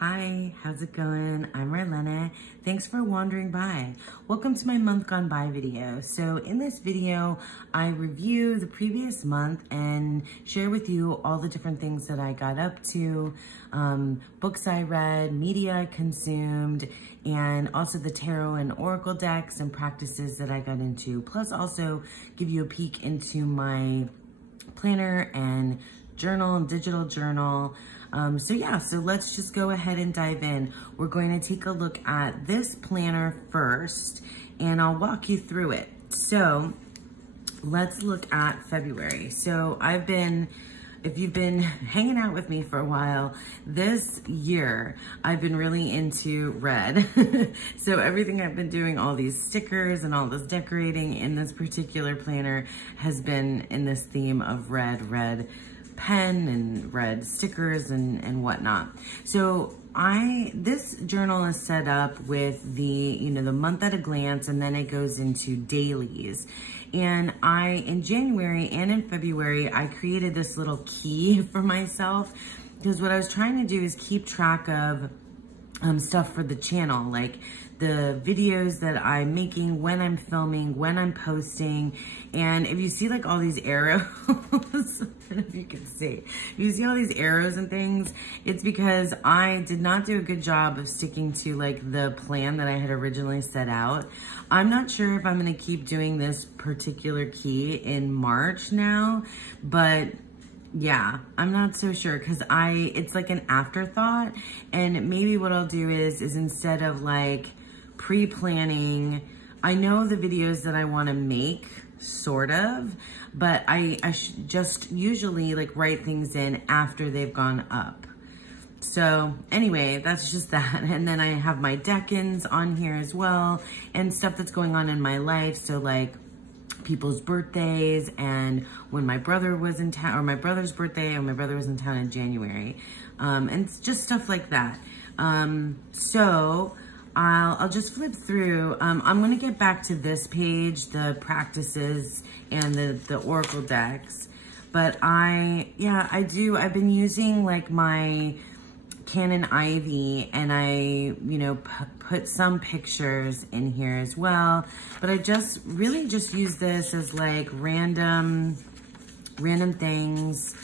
Hi, how's it going? I'm Marlena. Thanks for wandering by. Welcome to my month gone by video. So in this video, I review the previous month and share with you all the different things that I got up to, books I read, media I consumed, and also the tarot and oracle decks and practices that I got into. Plus also give you a peek into my planner and journal and digital journal. So let's just go ahead and dive in. We're going to take a look at this planner first and I'll walk you through it. So let's look at February. So if you've been hanging out with me for a while, this year I've been really into red. So everything I've been doing, all these stickers and all this decorating in this particular planner has been in this theme of red pen and red stickers and whatnot. So this journal is set up with the month at a glance, and then it goes into dailies. And in January and in February, I created this little key for myself because what I was trying to do is keep track of stuff for the channel, like the videos that I'm making, when I'm filming, when I'm posting. And if you see like all these arrows, I don't know if you can see, if you see all these arrows and things, it's because I did not do a good job of sticking to like the plan that I had originally set out. I'm not sure if I'm gonna keep doing this particular key in March now, but yeah, I'm not so sure because it's like an afterthought, and maybe what I'll do is instead of like pre-planning, I know the videos that I want to make sort of, but I just usually like write things in after they've gone up. So anyway, that's just that. And then I have my deck-ins on here as well and stuff that's going on in my life. So like people's birthdays and when my brother was in town, or my brother's birthday, and my brother was in town in January, and just stuff like that. So I'll just flip through. I'm gonna get back to this page, the practices and the oracle decks, but I've been using like my Canon Ivy, and I, put some pictures in here as well, but I really just use this as like random things,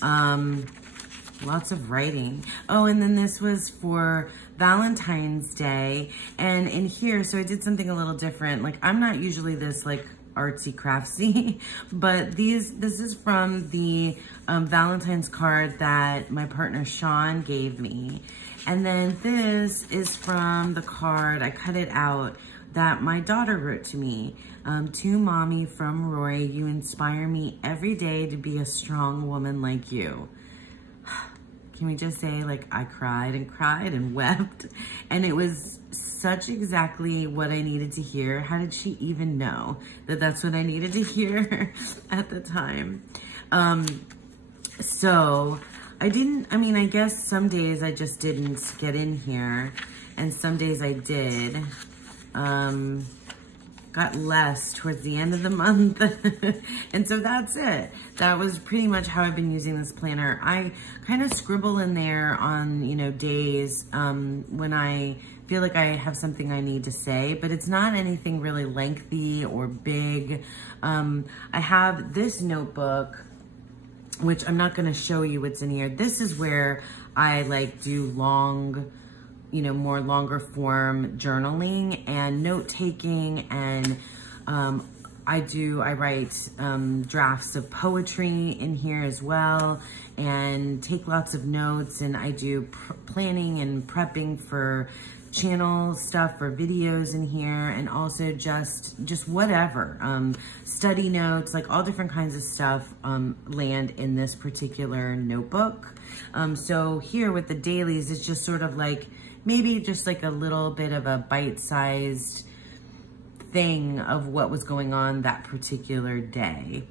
lots of writing. Oh, and then this was for Valentine's Day, and in here, so I did something a little different. Like, I'm not usually this like artsy craftsy, but this is from the Valentine's card that my partner Sean gave me. And then this is from the card, I cut it out, that my daughter wrote to me. To Mommy from Roy, you inspire me every day to be a strong woman like you. Can we just say, like, I cried and wept, and it was such exactly what I needed to hear. How did she even know that that's what I needed to hear at the time? So I guess some days I just didn't get in here, and some days I did. Got less towards the end of the month. And so that's it. That was pretty much how I've been using this planner. I kind of scribble in there on, days when I feel like I have something I need to say, but it's not anything really lengthy or big. I have this notebook, which I'm not gonna show you what's in here. This is where I like do long, more longer form journaling and note taking, and I write drafts of poetry in here as well, and take lots of notes, and I do planning and prepping for channel stuff for videos in here, and also just whatever, study notes, like all different kinds of stuff land in this particular notebook. So here with the dailies, it's just sort of like maybe just like a little bit of a bite-sized thing of what was going on that particular day.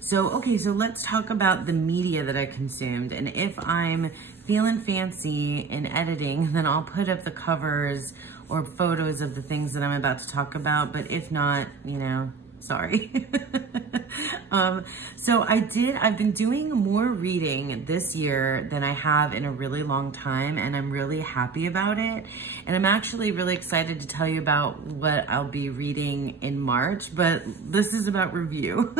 So let's talk about the media that I consumed. And if I'm feeling fancy in editing, then I'll put up the covers or photos of the things that I'm about to talk about. But if not, sorry. So I've been doing more reading this year than I have in a really long time, and I'm really happy about it. And I'm actually really excited to tell you about what I'll be reading in March, but this is about review.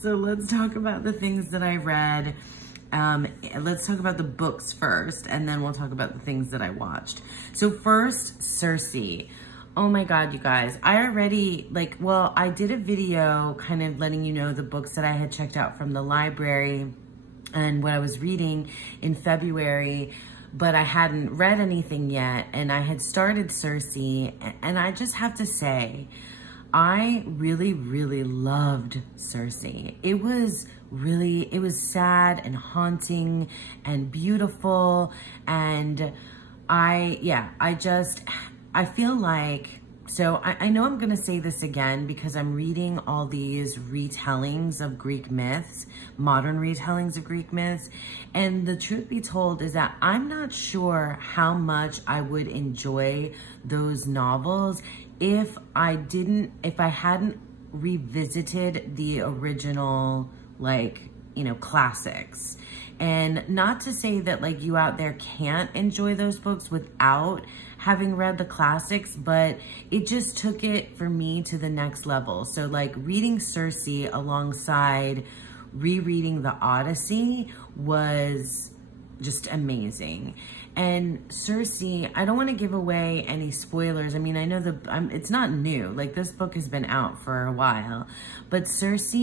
So let's talk about the things that I read. Let's talk about the books first, and then we'll talk about the things that I watched. So first, Circe. Oh my God, you guys, I already, I did a video kind of letting you know the books that I had checked out from the library and what I was reading in February, but I hadn't read anything yet, and I had started Circe, and I just have to say, I really, really loved Circe. It was sad and haunting and beautiful, and I feel like, so I know I'm gonna say this again because I'm reading all these retellings of Greek myths, modern retellings of Greek myths, and the truth be told is that I'm not sure how much I would enjoy those novels if I hadn't revisited the original, classics. And not to say that you out there can't enjoy those books without having read the classics, but it just took it for me to the next level. So reading Circe alongside rereading the Odyssey was just amazing. And Circe, I don't want to give away any spoilers. I mean, I know it's not new. This book has been out for a while, but Circe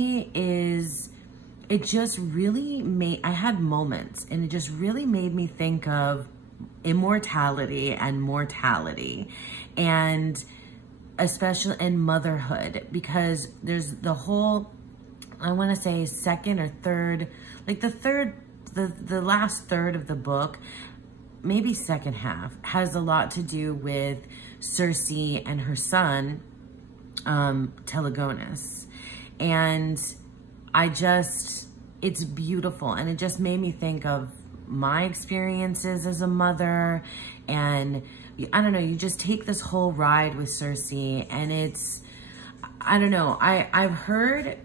it just really I had moments, and it just really made me think of immortality and mortality, and especially in motherhood, because there's the whole, I want to say second or third, the last third of the book, maybe second half, has a lot to do with Circe and her son, Telegonus. And it's beautiful, and it just made me think of my experiences as a mother, and I don't know, you just take this whole ride with Circe, and I don't know, I've heard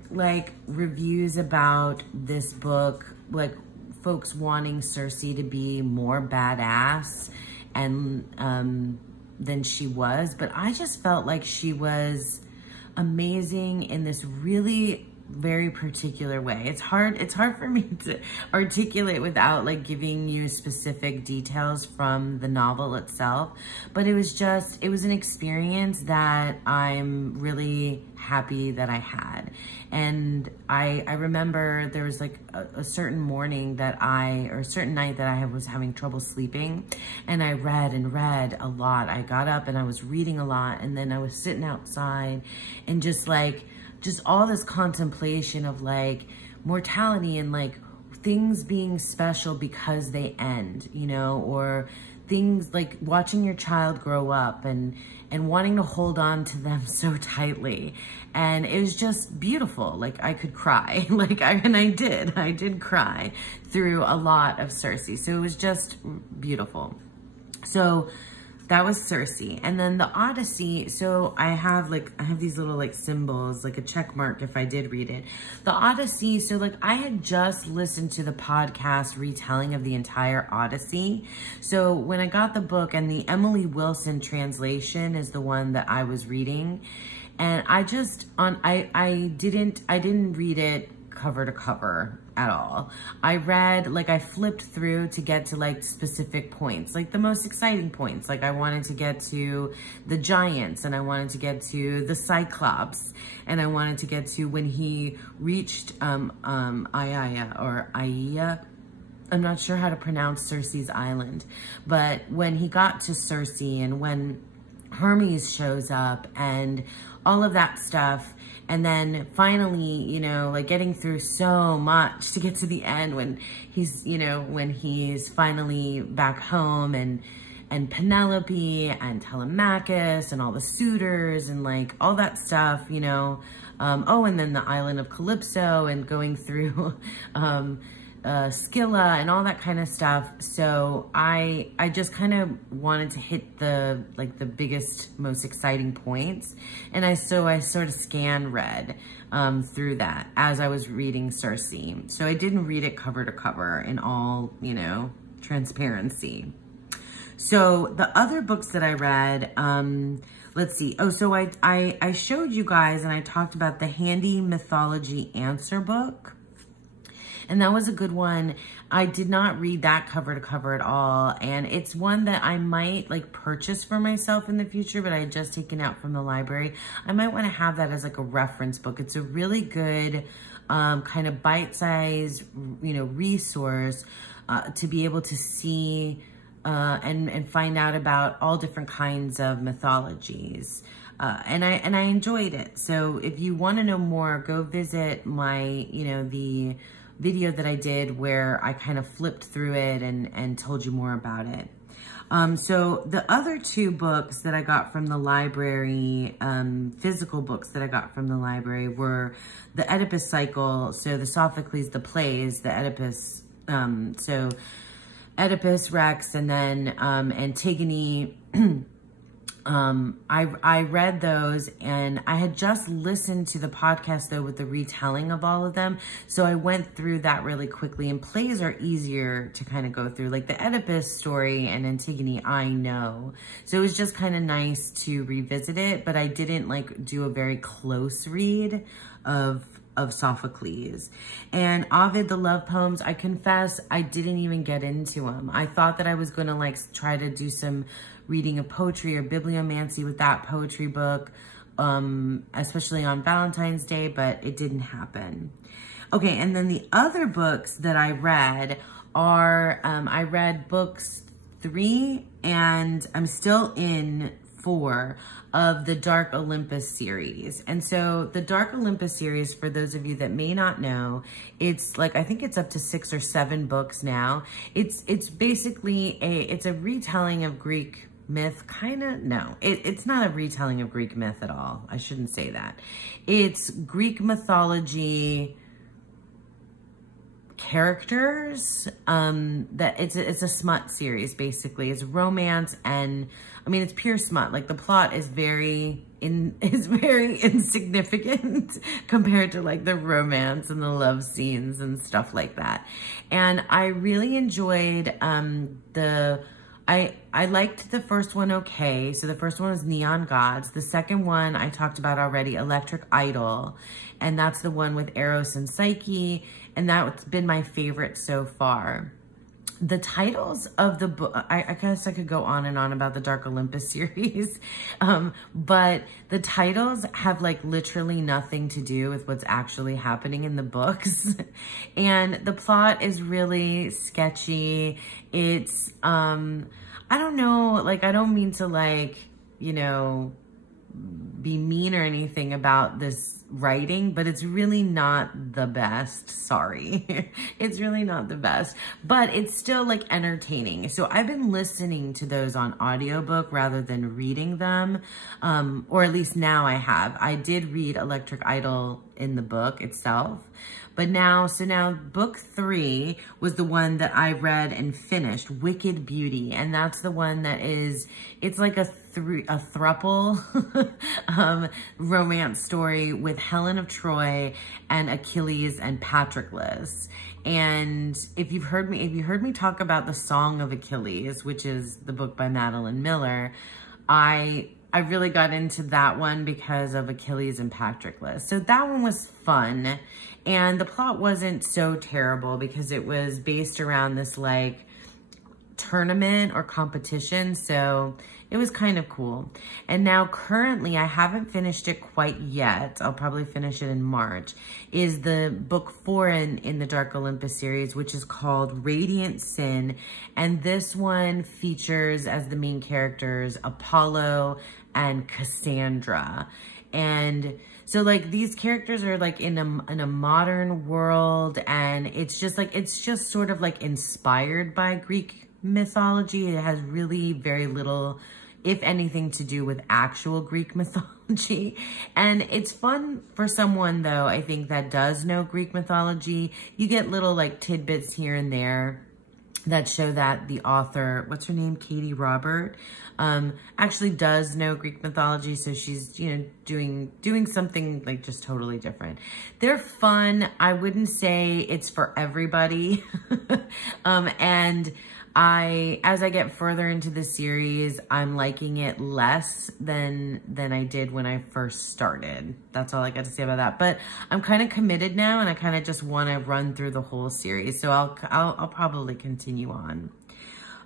reviews about this book, folks wanting Circe to be more badass and than she was, but I just felt like she was amazing in this really very particular way. It's hard for me to articulate without giving you specific details from the novel itself, but it was an experience that I'm really happy that I had. And I remember there was a certain morning or a certain night that I was having trouble sleeping, and I read a lot. I got up and I was reading a lot, and then I was sitting outside and just all this contemplation of mortality and things being special because they end, or things watching your child grow up and wanting to hold on to them so tightly. And it was just beautiful. I could cry, I did cry through a lot of Circe. So it was just beautiful. So that was Circe. And then the Odyssey, so I have these little symbols, a check mark if I did read it. The Odyssey, so I had just listened to the podcast retelling of the entire Odyssey. So when I got the book, and the Emily Wilson translation is the one that I was reading, and I didn't read it cover to cover at all. I read, I flipped through to get to specific points, the most exciting points. I wanted to get to the giants, and I wanted to get to the Cyclops, and I wanted to get to when he reached Aia. I'm not sure how to pronounce Circe's island, but when he got to Circe, and when Hermes shows up and all of that stuff. And then finally, getting through so much to get to the end when he's finally back home, and Penelope and Telemachus and all the suitors and all that stuff, oh, and then the island of Calypso, and going through Scylla and all that kind of stuff. So I just kind of wanted to hit the biggest, most exciting points. And so I sort of read through that as I was reading Circe. So I didn't read it cover to cover in all, you know, transparency. So the other books that I read, let's see. Oh, so I showed you guys and I talked about the Handy Mythology Answer book. And that was a good one. I did not read that cover to cover at all. And it's one that I might like purchase for myself in the future, but I had just taken out from the library. I might want to have that as like a reference book. It's a really good kind of bite-sized, you know, resource to be able to see and find out about all different kinds of mythologies. And I enjoyed it. So if you want to know more, go visit my, you know, the video that I did where I kind of flipped through it and told you more about it. So the other two books that I got from the library, physical books that I got from the library were the Oedipus cycle. So the Sophocles, the plays, the Oedipus, so Oedipus Rex, and then Antigone. I read those, and I had just listened to the podcast though with the retelling of all of them. So I went through that really quickly, and plays are easier to kind of go through. Like the Oedipus story and Antigone, I know. So it was just kind of nice to revisit it, but I didn't like do a very close read of Sophocles. And Ovid, the love poems, I confess, I didn't even get into them. I thought that I was going to like try to do some reading of poetry or bibliomancy with that poetry book, especially on Valentine's Day, but it didn't happen. Okay, and then the other books that I read are, I read books 3, and I'm still in 4 of the Dark Olympus series. And so the Dark Olympus series, for those of you that may not know, it's like, I think it's up to 6 or 7 books now. It's basically it's a retelling of Greek myth, kind of. No, it's not a retelling of Greek myth at all. I shouldn't say that. It's Greek mythology characters, that it's a smut series. Basically it's romance, and I mean it's pure smut. Like the plot is very insignificant compared to like the romance and the love scenes and stuff like that. And I really enjoyed I liked the first one okay. So the first one was Neon Gods. The second one I talked about already, Electric Idol. And that's the one with Eros and Psyche. And that's been my favorite so far. The titles of the book, I guess I could go on and on about the Dark Olympus series. But the titles have like literally nothing to do with what's actually happening in the books. And the plot is really sketchy. It's, I don't know, like, I don't mean to like, you know, be mean or anything about this writing, but it's really not the best. Sorry. It's really not the best, but it's still like entertaining. So I've been listening to those on audiobook rather than reading them. Or at least now I have. I did read Electric Idol in the book itself, but now book 3 was the one that I read and finished, Wicked Beauty. And that's the one that is, it's like a throuple romance story with Helen of Troy and Achilles and Patroclus. And if you heard me talk about the Song of Achilles, which is the book by Madeline Miller, I really got into that one because of Achilles and Patroclus. So that one was fun. And the plot wasn't so terrible because it was based around this like tournament or competition. So it was kind of cool. And now currently, I haven't finished it quite yet. I'll probably finish it in March, is the book 4 in the Dark Olympus series, which is called Radiant Sin. And this one features as the main characters Apollo and Cassandra. And so like these characters are like in a modern world, and it's just sort of like inspired by Greek mythology. It has really very little if anything, to do with actual Greek mythology. And it's fun for someone, though, I think, that does know Greek mythology. You get little like tidbits here and there that show that the author, what's her name, Katie Robert, actually does know Greek mythology. So she's, you know, doing something like just totally different. They're fun. I wouldn't say it's for everybody. And as I get further into the series, I'm liking it less than I did when I first started. That's all I got to say about that. But I'm kind of committed now, and I kind of just want to run through the whole series. So I'll probably continue on.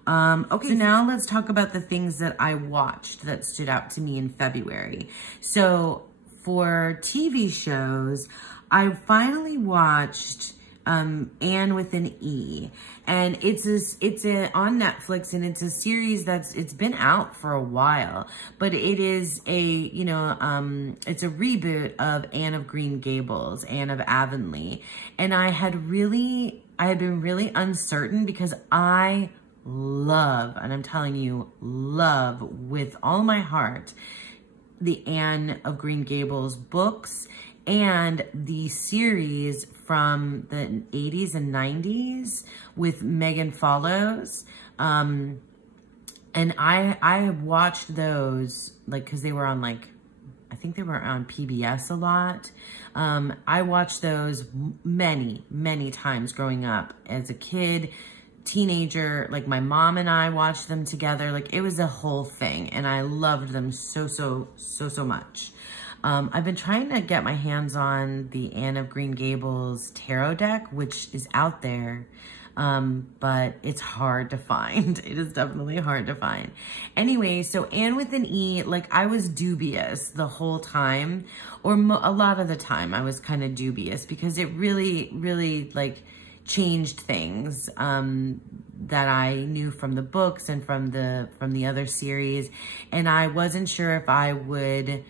Okay, so now let's talk about the things that I watched that stood out to me in February. So for TV shows, I finally watched Anne with an E, and it's on Netflix, and it's a series it's been out for a while, but it is it's a reboot of Anne of Green Gables, Anne of Avonlea, and I had been really uncertain because I love, and I'm telling you, love with all my heart, the Anne of Green Gables books and the series from the 80s and 90s with Megan Follows. And I have watched those, like, cause they were on, like, I think they were on PBS a lot. I watched those many, many times growing up as a kid, teenager. Like, my mom and I watched them together. Like, it was a whole thing, and I loved them so much. I've been trying to get my hands on the Anne of Green Gables tarot deck, which is out there, but it's hard to find. It is definitely hard to find. Anyway, so Anne with an E, like, I was dubious the whole time, or a lot of the time I was kind of dubious, because it really, like, changed things that I knew from the books and from the other series, and I wasn't sure if I would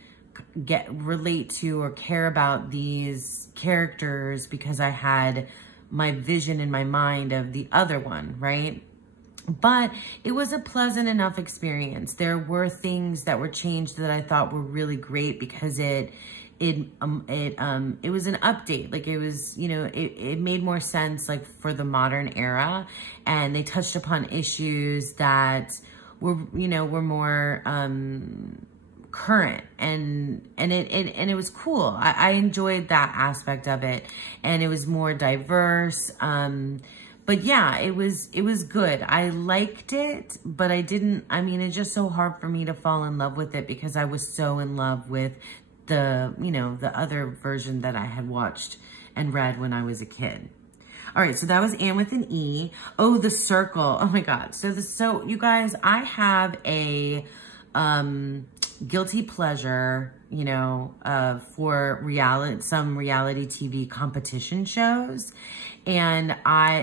relate to or care about these characters because I had my vision in my mind of the other one, right? But it was a pleasant enough experience. There were things that were changed that I thought were really great because it was an update. Like, it was, you know, it made more sense, like, for the modern era, and they touched upon issues that were, you know, were more current, and it was cool. I enjoyed that aspect of it, and it was more diverse. But yeah, it was good. I liked it, but it's just so hard for me to fall in love with it because I was so in love with the other version that I had watched and read when I was a kid. All right, so that was Anne with an E. Oh, The Circle. Oh my God. So you guys, I have a guilty pleasure, for some reality TV competition shows. And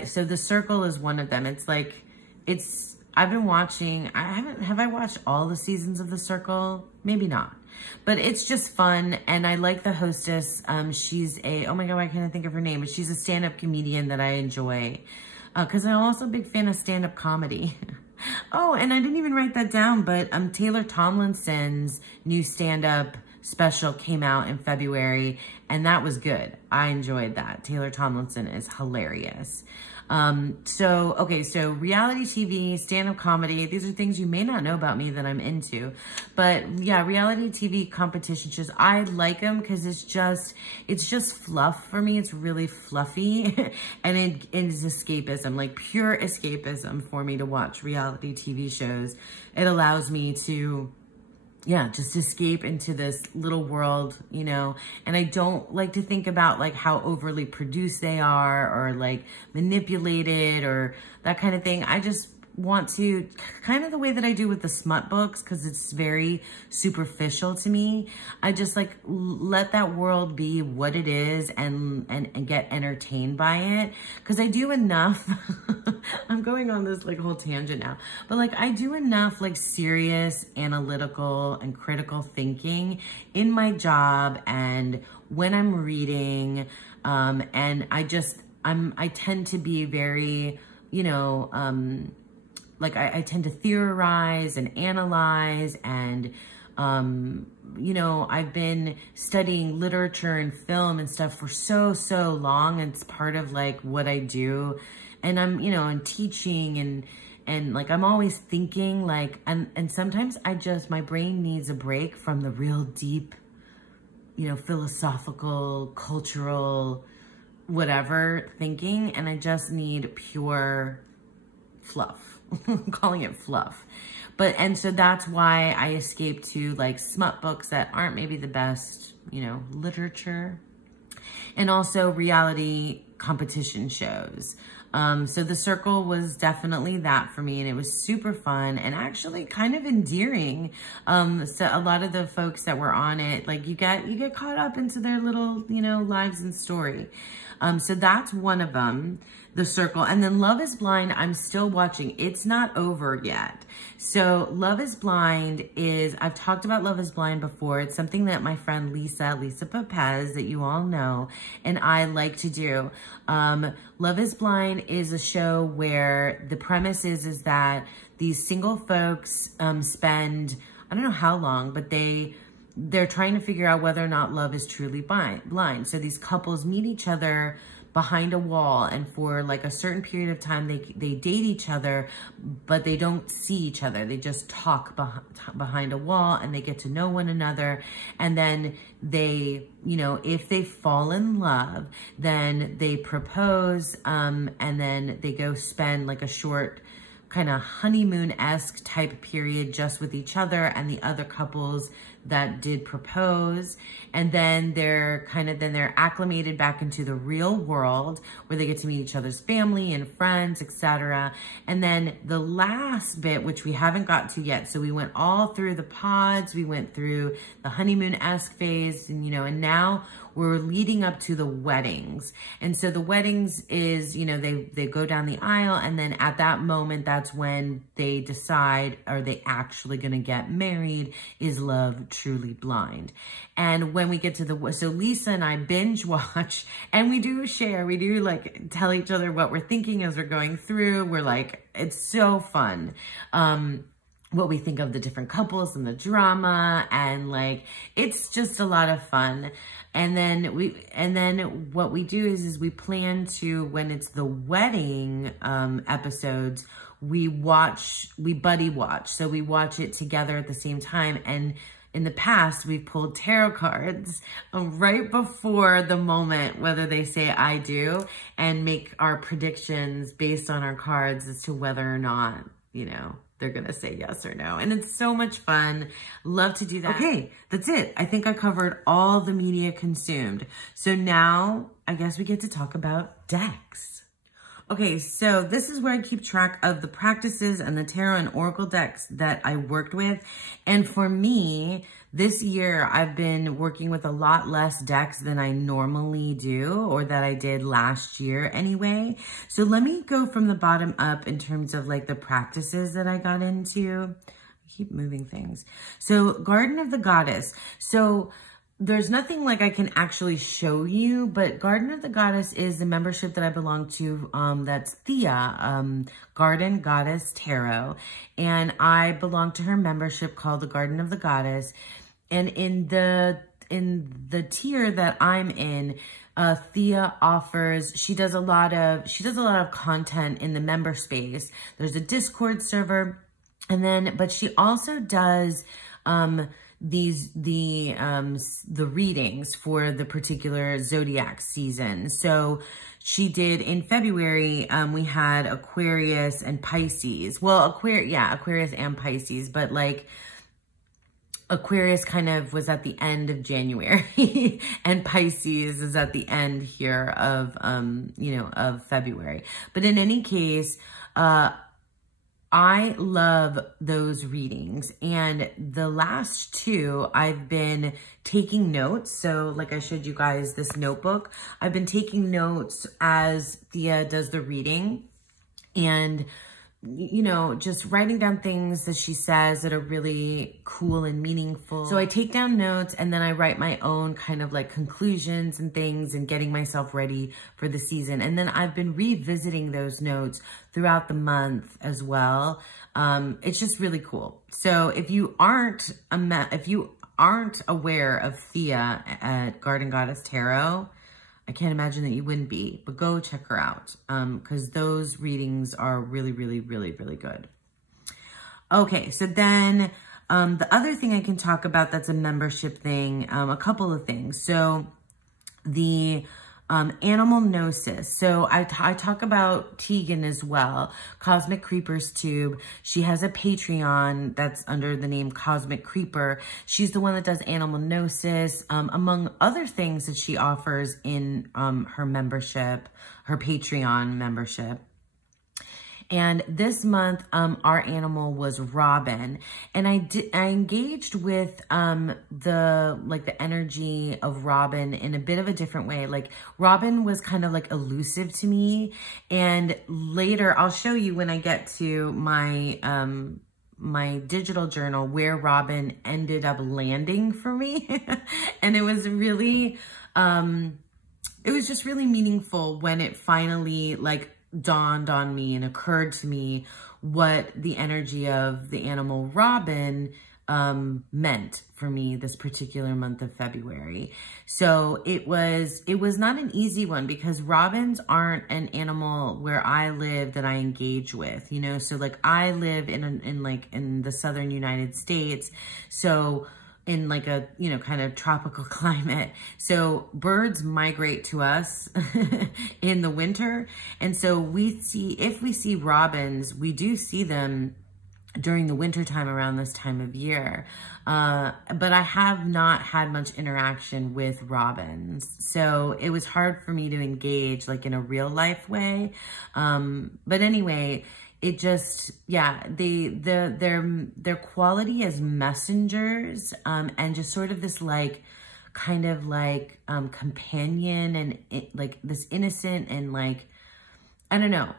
so The Circle is one of them. I've been watching, have I watched all the seasons of The Circle? Maybe not. But it's just fun, and I like the hostess. She's oh my God, I can't think of her name, but she's a stand-up comedian that I enjoy. Because I'm also a big fan of stand-up comedy. Oh, and I didn't even write that down, but Taylor Tomlinson's new stand-up special came out in February, and that was good. I enjoyed that. Taylor Tomlinson is hilarious. So reality TV, stand-up comedy, these are things you may not know about me that I'm into. But yeah, reality TV competition shows, I like them because it's just fluff for me. It's really fluffy and it is escapism, like pure escapism for me to watch reality TV shows. It allows me to just escape into this little world, and I don't like to think about like how overly produced they are or like manipulated or that kind of thing. I just want to, kind of the way that I do with the smut books, because it's very superficial to me. I just like let that world be what it is and get entertained by it, because I do enough. I'm going on this like whole tangent now, but like I do enough like serious analytical and critical thinking in my job and when I'm reading, and I tend to be very, like I tend to theorize and analyze, and you know, I've been studying literature and film and stuff for so long. It's part of like what I do. And I'm, you know, and teaching and like, I'm always thinking like, and sometimes my brain needs a break from the real deep, you know, philosophical, cultural, whatever thinking. And I just need pure fluff. I'm calling it fluff. And so that's why I escape to like smut books that aren't maybe the best, you know, literature, and also reality competition shows. So The Circle was definitely that for me, and it was super fun and actually kind of endearing. So a lot of the folks that were on it, like you get caught up into their little, you know, lives and story. So that's one of them, The Circle. And then Love is Blind, I'm still watching. It's not over yet. So Love is Blind is, I've talked about Love is Blind before. It's something that my friend Lisa Papez, that you all know, and I like to do. Love is Blind is a show where the premise is that these single folks spend, I don't know how long, but they're trying to figure out whether or not love is truly blind. So these couples meet each other behind a wall, and for like a certain period of time, they date each other, but they don't see each other. They just talk behind a wall, and they get to know one another. And then they, you know, if they fall in love, then they propose, and then they go spend like a short kind of honeymoon-esque type period just with each other and the other couples that did propose. And then they're acclimated back into the real world where they get to meet each other's family and friends, etc. And then the last bit, which we haven't got to yet, so we went all through the pods, we went through the honeymoon-esque phase, and, you know, and now we're leading up to the weddings. And so the weddings is, you know, they go down the aisle, and then at that moment, that's when they decide, are they actually gonna get married? Is love truly blind? And when we get to so Lisa and I binge watch, and we do like tell each other what we're thinking as we're going through. We're like, it's so fun. What we think of the different couples and the drama, and like, it's just a lot of fun. And then what we do is we plan to, when it's the wedding episodes, we buddy watch. So we watch it together at the same time. And in the past, we've pulled tarot cards right before the moment, whether they say I do, and make our predictions based on our cards as to whether or not, you know, they're going to say yes or no. And it's so much fun. Love to do that. Okay, that's it. I think I covered all the media consumed. So now I guess we get to talk about decks. Okay, so this is where I keep track of the practices and the tarot and oracle decks that I worked with. And for me, this year, I've been working with a lot less decks than I normally do, or that I did last year anyway. So let me go from the bottom up in terms of like the practices that I got into. I keep moving things. So Garden of the Goddess. So there's nothing like I can actually show you, but Garden of the Goddess is the membership that I belong to. That's Thea, Garden Goddess Tarot. And I belong to her membership called the Garden of the Goddess. And in the tier that I'm in, Thea offers, she does a lot of content in the member space. There's a Discord server, but she also does, the readings for the particular zodiac season. So she did in February, we had Aquarius and Pisces. Well, Aquarius and Pisces, but like Aquarius kind of was at the end of January and Pisces is at the end here of, of February. But in any case, I love those readings, and the last two I've been taking notes. So like I showed you guys this notebook, I've been taking notes as Thea does the reading, and you know, just writing down things that she says that are really cool and meaningful. So I take down notes and then I write my own kind of like conclusions and things and getting myself ready for the season. And then I've been revisiting those notes throughout the month as well. It's just really cool. So if you aren't aware of Thea at Garden Goddess Tarot, I can't imagine that you wouldn't be, but go check her out because those readings are really, really, really, really good. Okay, so then the other thing I can talk about that's a membership thing, a couple of things. So the animal gnosis. So I talk about Tegan as well, Cosmic Creeper's Tube. She has a Patreon that's under the name Cosmic Creeper. She's the one that does animal gnosis, among other things that she offers in her membership, her Patreon membership. And this month, our animal was Robin. And I engaged with the energy of Robin in a bit of a different way. Like Robin was kind of like elusive to me. And later I'll show you when I get to my my digital journal where Robin ended up landing for me. And it was really it was just really meaningful when it finally like dawned on me and occurred to me what the energy of the animal Robin meant for me this particular month of February. So it was not an easy one because Robins aren't an animal where I live that I engage with, you know? So like I live in the southern United States. So in like a, you know, kind of tropical climate. So birds migrate to us in the winter. And so if we see robins, we do see them during the winter time around this time of year. But I have not had much interaction with robins. So it was hard for me to engage like in a real life way. But anyway, it just, yeah, their quality as messengers, and just sort of this like, kind of like, companion and like this innocent and like, I don't know.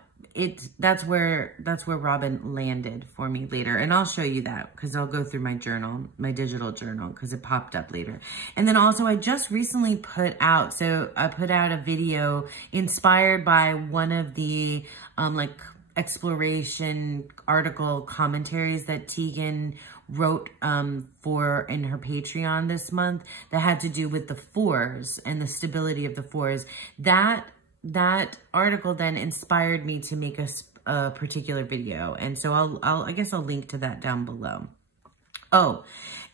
That's where Robin landed for me later. And I'll show you that because I'll go through my journal, my digital journal, because it popped up later. And then also I just recently put out a video inspired by one of the, like, exploration article commentaries that Tegan wrote for in her Patreon this month that had to do with the fours and the stability of the fours. That article then inspired me to make a particular video. And so I guess I'll link to that down below. Oh,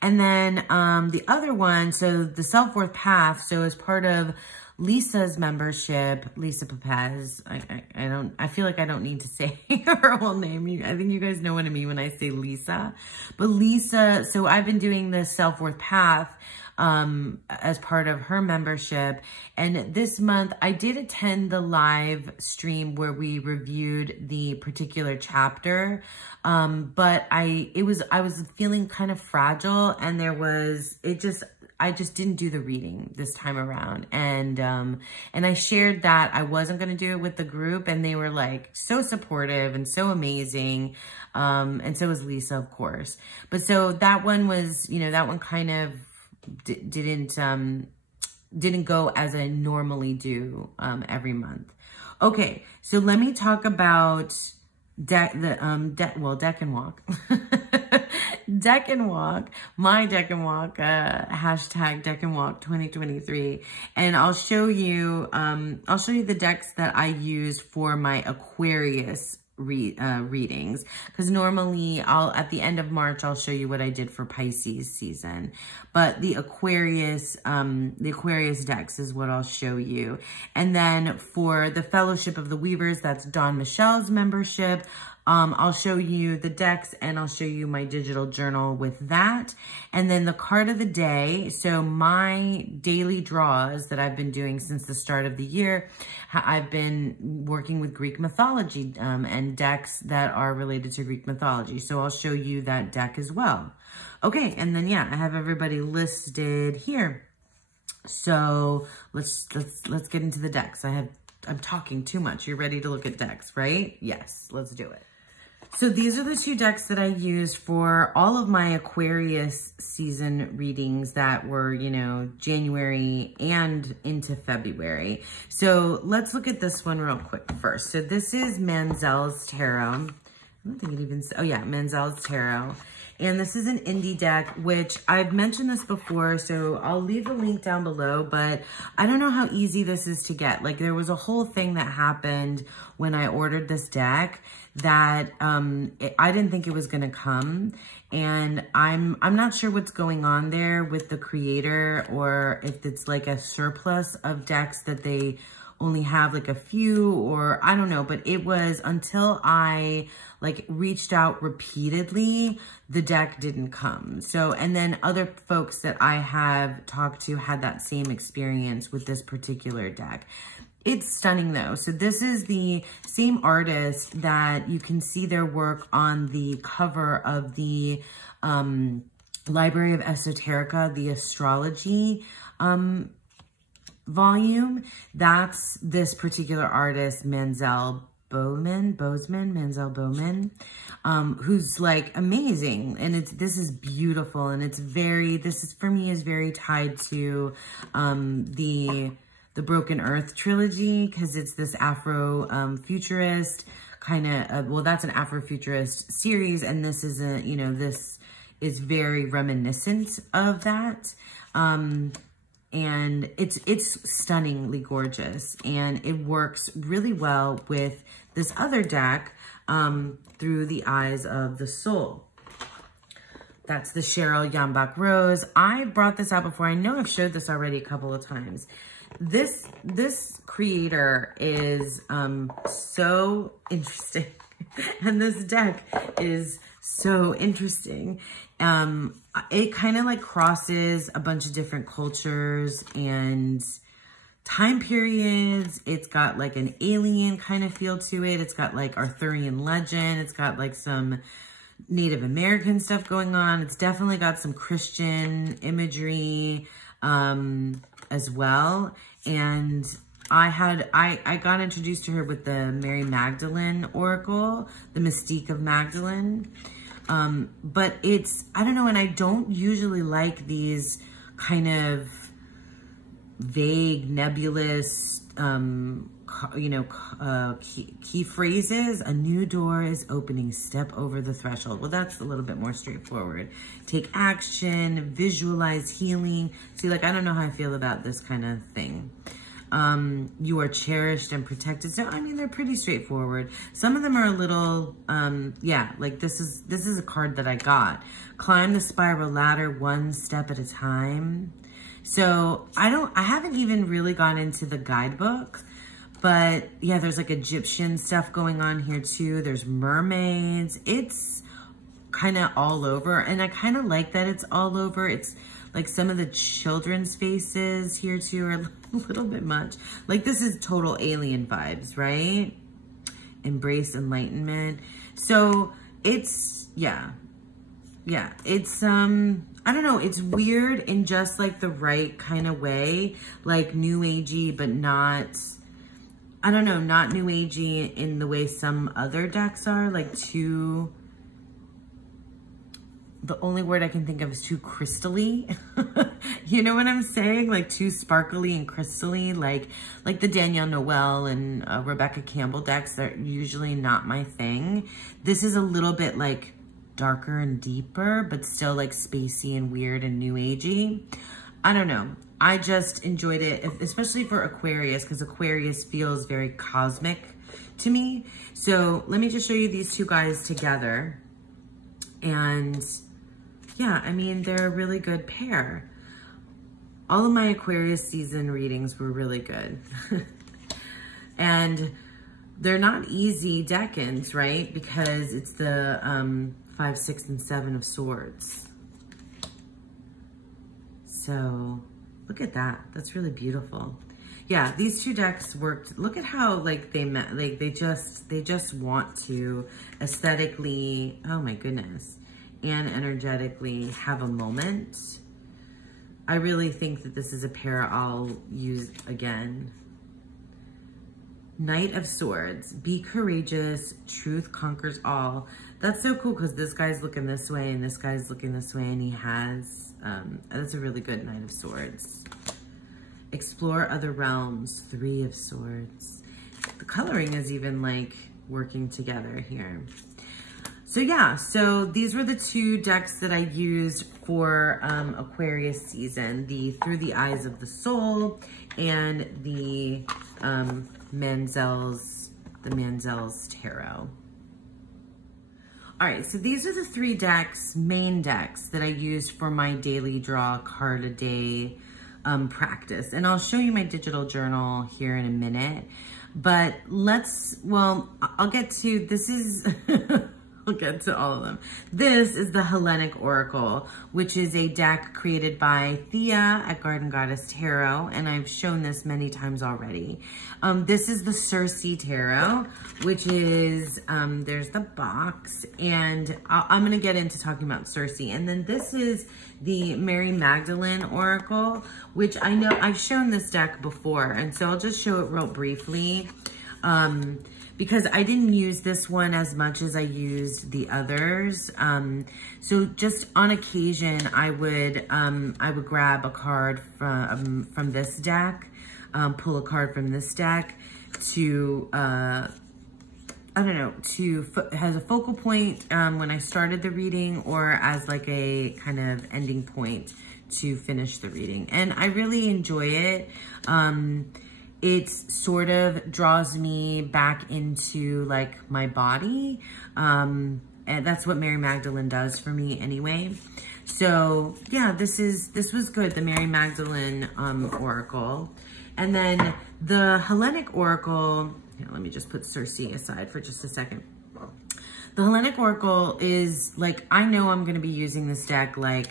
and then the other one, so the self-worth path. So as part of Lisa's membership, Lisa Papaz, I feel like I don't need to say her whole name. I think you guys know what I mean when I say Lisa. But Lisa, so I've been doing the self-worth path as part of her membership. And this month I did attend the live stream where we reviewed the particular chapter. But I was feeling kind of fragile and I just didn't do the reading this time around. And I shared that I wasn't going to do it with the group, and they were like so supportive and so amazing. And so was Lisa, of course. But so that one was, you know, that one kind of didn't go as I normally do, every month. Okay. So let me talk about Deck and Walk. Deck and Walk, my Deck and Walk, hashtag Deck and Walk 2023. And I'll show you the decks that I use for my Aquarius readings. Because normally at the end of March, I'll show you what I did for Pisces season. But the Aquarius decks is what I'll show you. And then for the Fellowship of the Weavers, that's Dawn Michelle's membership. I'll show you the decks and I'll show you my digital journal with that. And then the card of the day. So my daily draws that I've been doing since the start of the year, I've been working with Greek mythology and decks that are related to Greek mythology. So I'll show you that deck as well. Okay, and then yeah, I have everybody listed here. So let's get into the decks. I'm talking too much. You're ready to look at decks, right? Yes, let's do it. So these are the two decks that I used for all of my Aquarius season readings that were, you know, January and into February. So let's look at this one real quick first. So this is Manzel's Tarot. I don't think it even, oh yeah, Manzel's Tarot. And this is an indie deck, which I've mentioned this before, so I'll leave the link down below, but I don't know how easy this is to get. Like, there was a whole thing that happened when I ordered this deck that I didn't think it was gonna come. And I'm not sure what's going on there with the creator, or if it's like a surplus of decks that they only have like a few, or I don't know, but it was until I like reached out repeatedly, the deck didn't come. So, and then other folks that I have talked to had that same experience with this particular deck. It's stunning though. So this is the same artist that you can see their work on the cover of the Library of Esoterica, the astrology volume. That's this particular artist, Manzel Bowman, who's like amazing. And this is beautiful. And it's this is, for me, is very tied to the Broken Earth trilogy, because it's this Afro-futurist kind of, well, that's an Afro-futurist series. And this is a, you know, this is very reminiscent of that. And it's stunningly gorgeous, and it works really well with this other deck, Through the Eyes of the Soul. That's the Cheryl Yambach Rose. I brought this out before. I know I've showed this already a couple of times. This creator is so interesting, and this deck is so interesting. It kind of like crosses a bunch of different cultures and time periods. It's got like an alien kind of feel to it. It's got like Arthurian legend. It's got like some Native American stuff going on. It's definitely got some Christian imagery as well. And I got introduced to her with the Mary Magdalene Oracle, the Mystique of Magdalene. But it's, I don't know, and I don't usually like these kind of vague, nebulous, you know, key phrases. A new door is opening, step over the threshold. Well, that's a little bit more straightforward. Take action, visualize healing. See, like, I don't know how I feel about this kind of thing. You are cherished and protected. So, I mean, they're pretty straightforward. Some of them are a little, yeah, like this is a card that I got. Climb the spiral ladder one step at a time. So I haven't even really gone into the guidebook, but yeah, there's like Egyptian stuff going on here too. There's mermaids. It's kind of all over. And I kind of like that it's all over. It's like some of the children's faces here too are a little bit much. Like, this is total alien vibes, right? Embrace enlightenment. So it's, yeah, it's, I don't know, it's weird in just like the right kind of way, like new agey, but not, I don't know, not new agey in the way some other decks are, like too, the only word I can think of is too crystally. You know what I'm saying? Like too sparkly and crystally, like the Danielle Noel and Rebecca Campbell decks. They're usually not my thing. This is a little bit like darker and deeper, but still like spacey and weird and new agey. I don't know. I just enjoyed it, especially for Aquarius, because Aquarius feels very cosmic to me. So let me just show you these two guys together. And yeah, I mean, they're a really good pair. All of my Aquarius season readings were really good. And they're not easy deck-ins, right? Because it's the 5, 6, and 7 of Swords. So look at that. That's really beautiful. Yeah, these two decks worked. Look at how like they met. Like they just want to aesthetically, oh my goodness, and energetically have a moment. I really think that this is a pair I'll use again. Knight of Swords, be courageous, truth conquers all. That's so cool because this guy's looking this way and this guy's looking this way, and he has, that's a really good Knight of Swords. Explore other realms, Three of Swords. The coloring is even like working together here. So yeah, so these were the two decks that I used for Aquarius season, the Through the Eyes of the Soul and the Manzel's Tarot. All right, so these are the three decks, main decks that I used for my daily draw card a day practice. And I'll show you my digital journal here in a minute, but I'll get to, this is, I'll get to all of them. This is the Hellenic Oracle, which is a deck created by Thea at Garden Goddess Tarot, and I've shown this many times already. This is the Circe Tarot, which is, there's the box, and I'm gonna get into talking about Circe. And then this is the Mary Magdalene Oracle, which I know I've shown this deck before, and so I'll just show it real briefly. Because I didn't use this one as much as I used the others. So just on occasion, I would grab a card from this deck, pull a card from this deck to, I don't know, has a focal point when I started the reading, or as like a kind of ending point to finish the reading. And I really enjoy it. It sort of draws me back into like my body. And that's what Mary Magdalene does for me anyway. So yeah, this was good, the Mary Magdalene Oracle. And then the Hellenic Oracle, here, let me just put Circe aside for just a second. The Hellenic Oracle is like, I know I'm gonna be using this deck like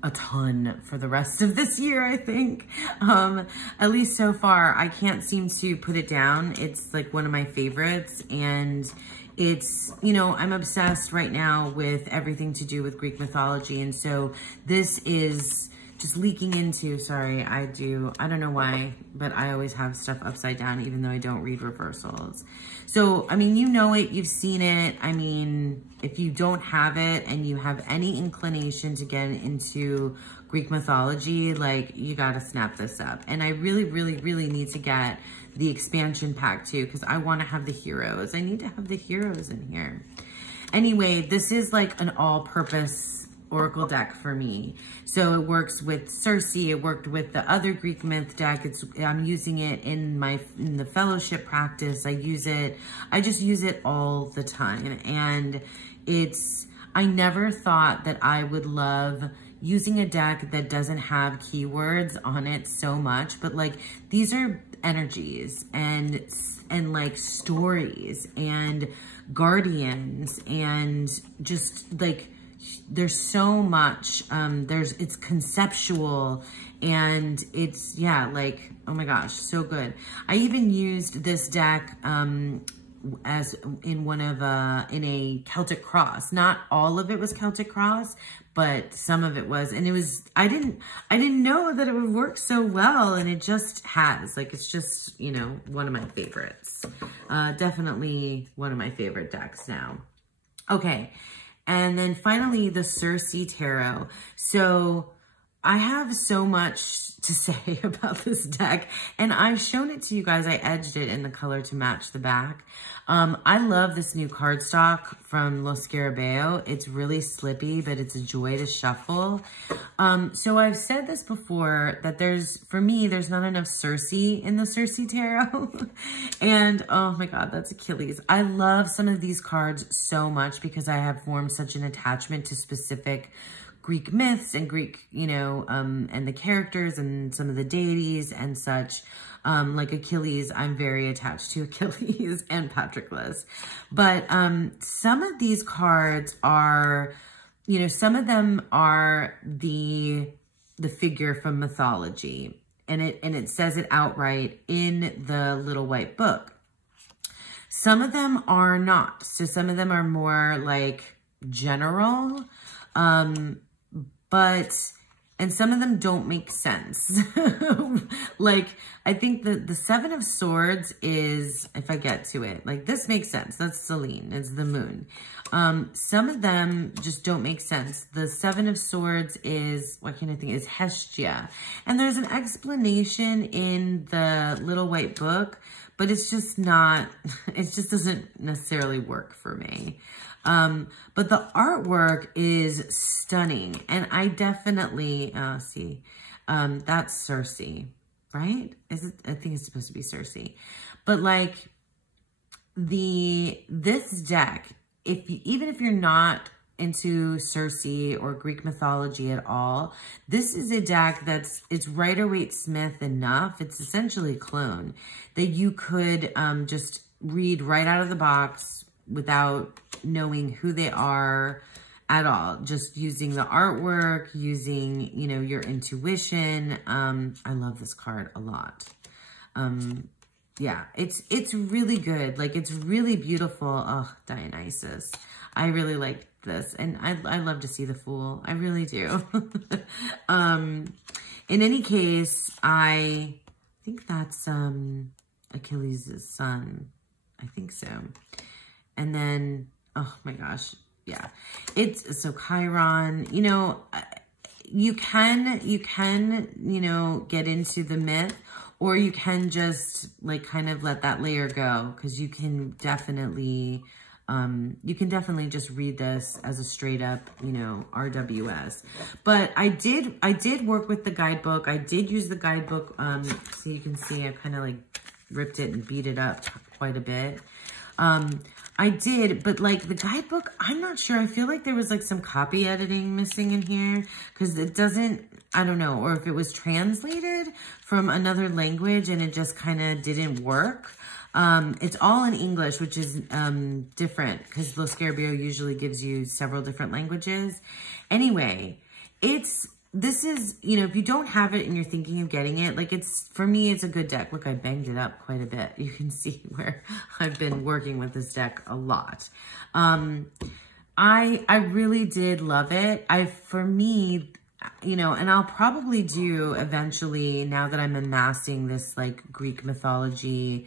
a ton for the rest of this year, I think. At least so far, I can't seem to put it down. It's like one of my favorites, and it's, you know, I'm obsessed right now with everything to do with Greek mythology, and so this is just leaking into, sorry, I don't know why, but I always have stuff upside down even though I don't read reversals. So, I mean, you know it, you've seen it. I mean, if you don't have it and you have any inclination to get into Greek mythology, like, you gotta snap this up. And I really, really, really need to get the expansion pack too, because I wanna have the heroes. I need to have the heroes in here. Anyway, this is like an all-purpose Oracle deck for me. So it works with Circe, it worked with the other Greek myth deck. I'm using it in the fellowship practice. I just use it all the time. And I never thought that I would love using a deck that doesn't have keywords on it so much, but like these are energies and like stories and guardians and just like, there's so much, it's conceptual, and it's, yeah, like, oh my gosh, so good. I even used this deck, as in in a Celtic Cross. Not all of it was Celtic Cross, but some of it was, and it was, I didn't know that it would work so well, and it just has, like, it's just, you know, one of my favorites. Definitely one of my favorite decks now. Okay. And then finally, the Circe Tarot. So I have so much to say about this deck, and I've shown it to you guys. I edged it in the color to match the back. I love this new cardstock from Lo Scarabeo. It's really slippy, but it's a joy to shuffle. So I've said this before, that for me, there's not enough Circe in the Circe Tarot. And oh my God, that's Achilles. I love some of these cards so much because I have formed such an attachment to specific Greek myths and Greek, you know, and the characters and some of the deities and such. Like Achilles, I'm very attached to Achilles and Patroclus. But some of these cards are, you know, some of them are the figure from mythology. And it says it outright in the little white book. Some of them are not. So some of them are more like general. But and some of them don't make sense. Like, I think the Seven of Swords is, if I get to it, like this makes sense. That's Selene, it's the moon. Some of them just don't make sense. The Seven of Swords is, what can I think, is Hestia. And there's an explanation in the Little White Book, but it's just not, it just doesn't necessarily work for me. But the artwork is stunning. And I definitely, see, that's Circe, right? Is it? I think it's supposed to be Circe. But like this deck, even if you're not into Circe or Greek mythology at all, this is a deck it's Rider-Waite-Smith enough. It's essentially a clone that you could just read right out of the box without knowing who they are at all. Just using the artwork, using, you know, your intuition. I love this card a lot. Yeah, it's really good. Like, it's really beautiful. Oh, Dionysus. I really like this. And I love to see the Fool. I really do. In any case, I think that's Achilles' son. I think so. And then, oh my gosh, yeah. It's, so Chiron, you know, you can, you know, get into the myth, or you can just like kind of let that layer go, because you can definitely just read this as a straight up, you know, RWS. But I did work with the guidebook. I did use the guidebook. So you can see I kind of like ripped it and beat it up quite a bit. I did, but like the guidebook, I'm not sure. I feel like there was like some copy editing missing in here, because it doesn't, I don't know, or if it was translated from another language and it just kind of didn't work. It's all in English, which is different, because Lo Scarabeo usually gives you several different languages. Anyway, this is, you know, if you don't have it and you're thinking of getting it, like for me, it's a good deck. Look, I banged it up quite a bit. You can see where I've been working with this deck a lot. I really did love it. For me, you know, and I'll probably do eventually, now that I'm amassing this like Greek mythology,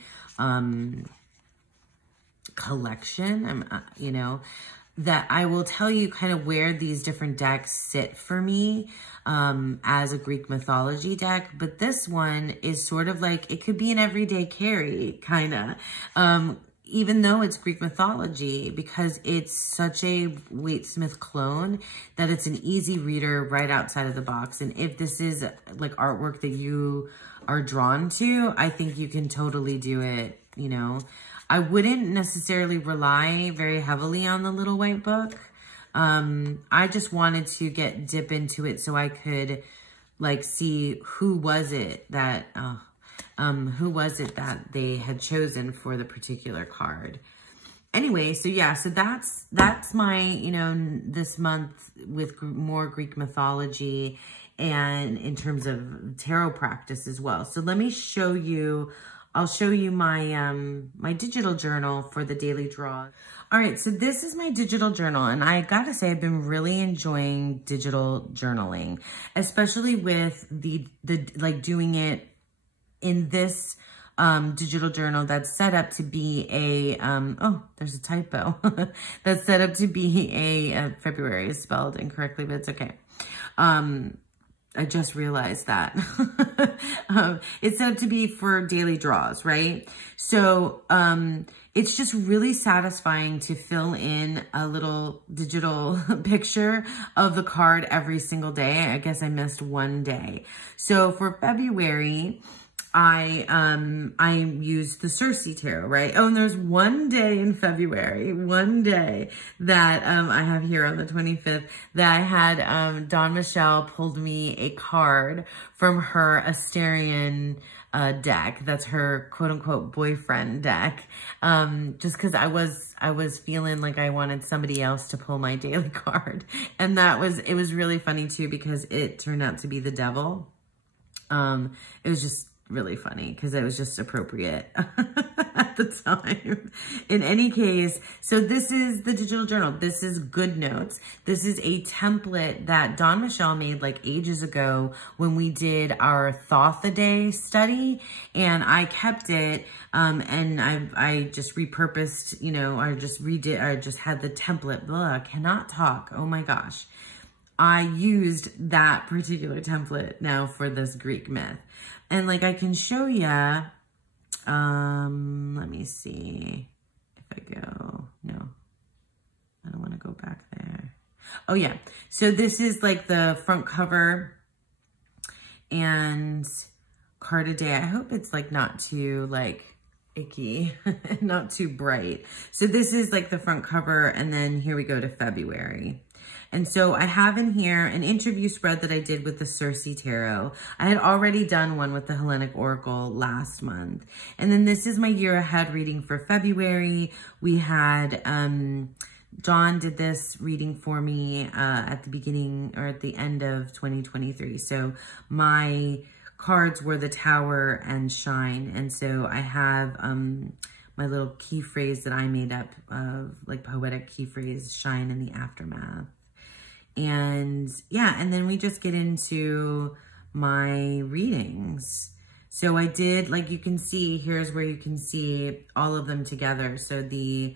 collection, you know, that I will tell you kind of where these different decks sit for me as a Greek mythology deck. But this one is sort of like, it could be an everyday carry, kind of, even though it's Greek mythology, because it's such a Waite-Smith clone that it's an easy reader right outside of the box. And if this is like artwork that you are drawn to, I think you can totally do it, you know. I wouldn't necessarily rely very heavily on the Little White Book. I just wanted to dip into it so I could like see who was it that they had chosen for the particular card. Anyway, so yeah, so that's my, you know, this month with more Greek mythology and in terms of tarot practice as well. So let me show you. I'll show you my my digital journal for the daily draw. All right, so this is my digital journal, and I gotta say I've been really enjoying digital journaling, especially with the like doing it in this digital journal that's set up to be a oh, there's a typo. That's set up to be a February is spelled incorrectly, but it's okay. I just realized that. It's set up to be for daily draws, right? So it's just really satisfying to fill in a little digital picture of the card every single day. I guess I missed one day. So for February, I used the Circe Tarot, right? Oh, and there's one day in February, one day that I have here on the 25th that I had Dawn Michelle pulled me a card from her Asterian deck. That's her quote unquote boyfriend deck. Just cause I was feeling like I wanted somebody else to pull my daily card. And it was really funny too, because it turned out to be the devil. It was just really funny because it was just appropriate. at the time. In any case, so this is the digital journal. This is GoodNotes. This is a template that Dawn Michelle made like ages ago when we did our Thought the Day study, and I kept it, and I just repurposed, you know, I just had the template. Blah, I cannot talk. Oh my gosh. I used that particular template now for this Greek myth. And like I can show you, let me see if I go, no, I don't want to go back there. Oh yeah, so this is like the front cover and card a day. I hope it's like not too like icky, not too bright. So this is like the front cover, and then here we go to February. And so I have in here an interview spread that I did with the Circe Tarot. I had already done one with the Hellenic Oracle last month. And then this is my year ahead reading for February. We had, Dawn did this reading for me at the beginning or at the end of 2023. So my cards were the Tower and Shine. And so I have my little key phrase that I made up of like poetic key phrase, shine in the aftermath. And yeah, and then we just get into my readings. So I did, like you can see, here's where you can see all of them together. So the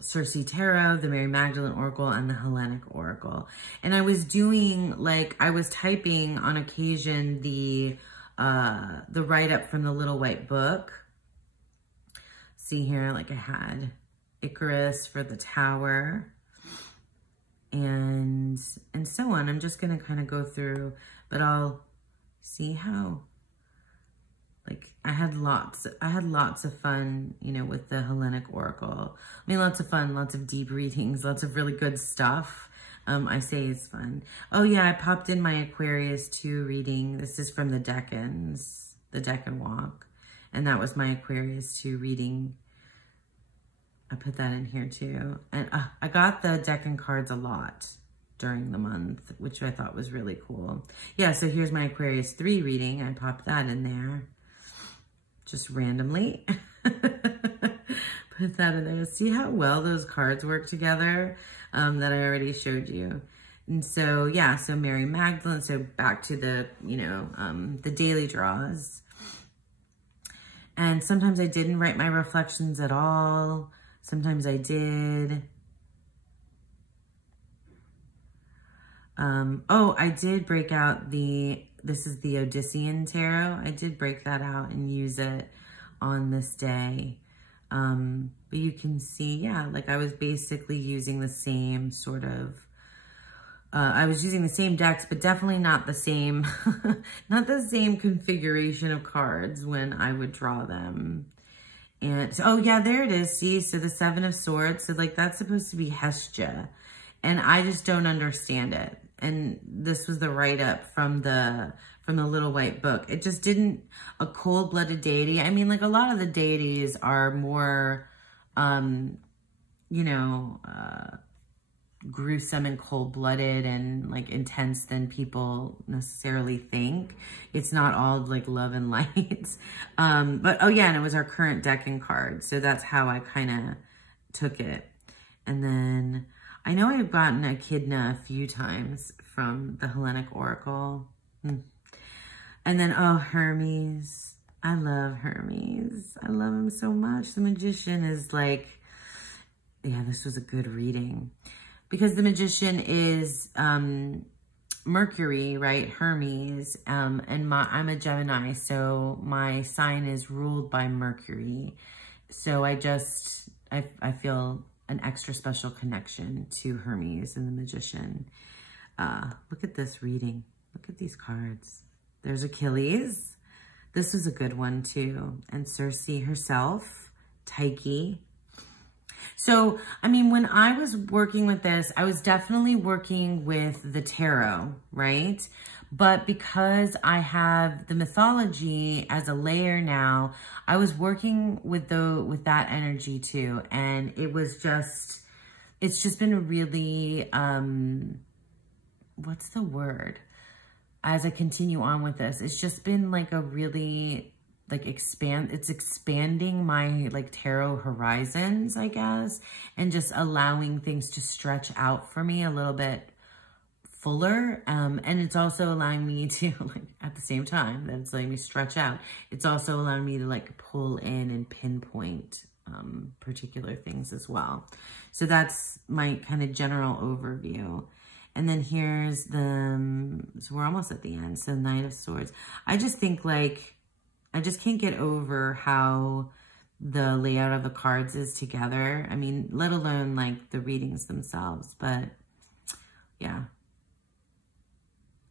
Circe Tarot, the Mary Magdalene Oracle, and the Hellenic Oracle. And I was doing, like, I was typing on occasion the write-up from the Little White Book. See here, like I had Icarus for the Tower, and so on. I'm just gonna kind of go through, but I'll see how, like, I had lots of fun, you know, with the Hellenic Oracle. I mean, lots of fun, lots of deep readings, lots of really good stuff. I say it's fun. Oh yeah, I popped in my Aquarius 2 reading. This is from the Decans, the Decan Walk, and that was my Aquarius 2 reading. I put that in here too. And I got the Decan cards a lot during the month, which I thought was really cool. Yeah, so here's my Aquarius 3 reading. I popped that in there just randomly. Put that in there. See how well those cards work together that I already showed you. And so, yeah, so Mary Magdalene. So back to the, you know, the daily draws. And sometimes I didn't write my reflections at all. Sometimes I did. Oh, I did break out this is the Odyssean Tarot. I did break that out and use it on this day. But you can see, yeah, like I was basically using the same sort of, I was using the same decks, but definitely not the same, not the same configuration of cards when I would draw them. And, oh yeah, there it is. See, so the 7 of Swords. So like that's supposed to be Hestia. And I just don't understand it. And this was the write-up from the Little White Book. It just didn't, a cold-blooded deity. I mean, like a lot of the deities are more, you know, gruesome and cold-blooded and like intense than people necessarily think. It's not all like love and light. But oh yeah, and it was our current Decan card. So that's how I kind of took it. And then I know I've gotten Echidna a few times from the Hellenic Oracle. And then, oh, Hermes. I love Hermes. I love him so much. The Magician is like, yeah, this was a good reading. Because the Magician is Mercury, right? Hermes. And I'm a Gemini, so my sign is ruled by Mercury. So I feel an extra special connection to Hermes and the Magician. Look at this reading. Look at these cards. There's Achilles. This was a good one too. And Circe herself, Tyche. So, I mean, when I was working with this, I was definitely working with the tarot, right? But because I have the mythology as a layer now, I was working with that energy too. And it was just, it's just been a really, what's the word? As I continue on with this, it's just been like a really like it's expanding my like tarot horizons, I guess, and just allowing things to stretch out for me a little bit fuller. And it's also allowing me to, like, at the same time that it's letting me stretch out, it's also allowing me to like pull in and pinpoint particular things as well. So that's my kind of general overview. And then here's the, so we're almost at the end. So Knight of Swords. I just think, like, I just can't get over how the layout of the cards is together. I mean, let alone like the readings themselves, but yeah.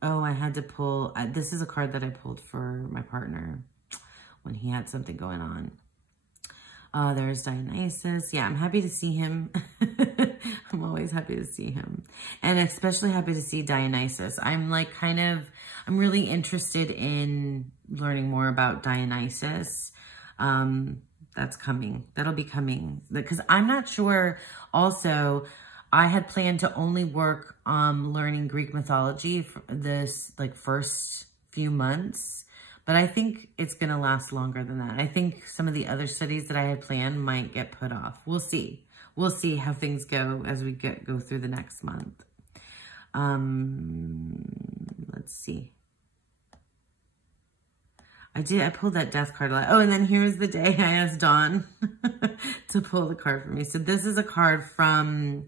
Oh, I had to pull, this is a card that I pulled for my partner when he had something going on. Oh, there's Dionysus. Yeah, I'm happy to see him. I'm always happy to see him. And especially happy to see Dionysus. I'm like I'm really interested in learning more about Dionysus. That's coming. That'll be coming. Because I'm not sure also, I had planned to only work learning Greek mythology for this like first few months. But I think it's going to last longer than that. I think some of the other studies that I had planned might get put off. We'll see. We'll see how things go as we go through the next month. Let's see. I pulled that death card a lot. Oh, and then here's the day I asked Dawn to pull the card for me. So this is a card from,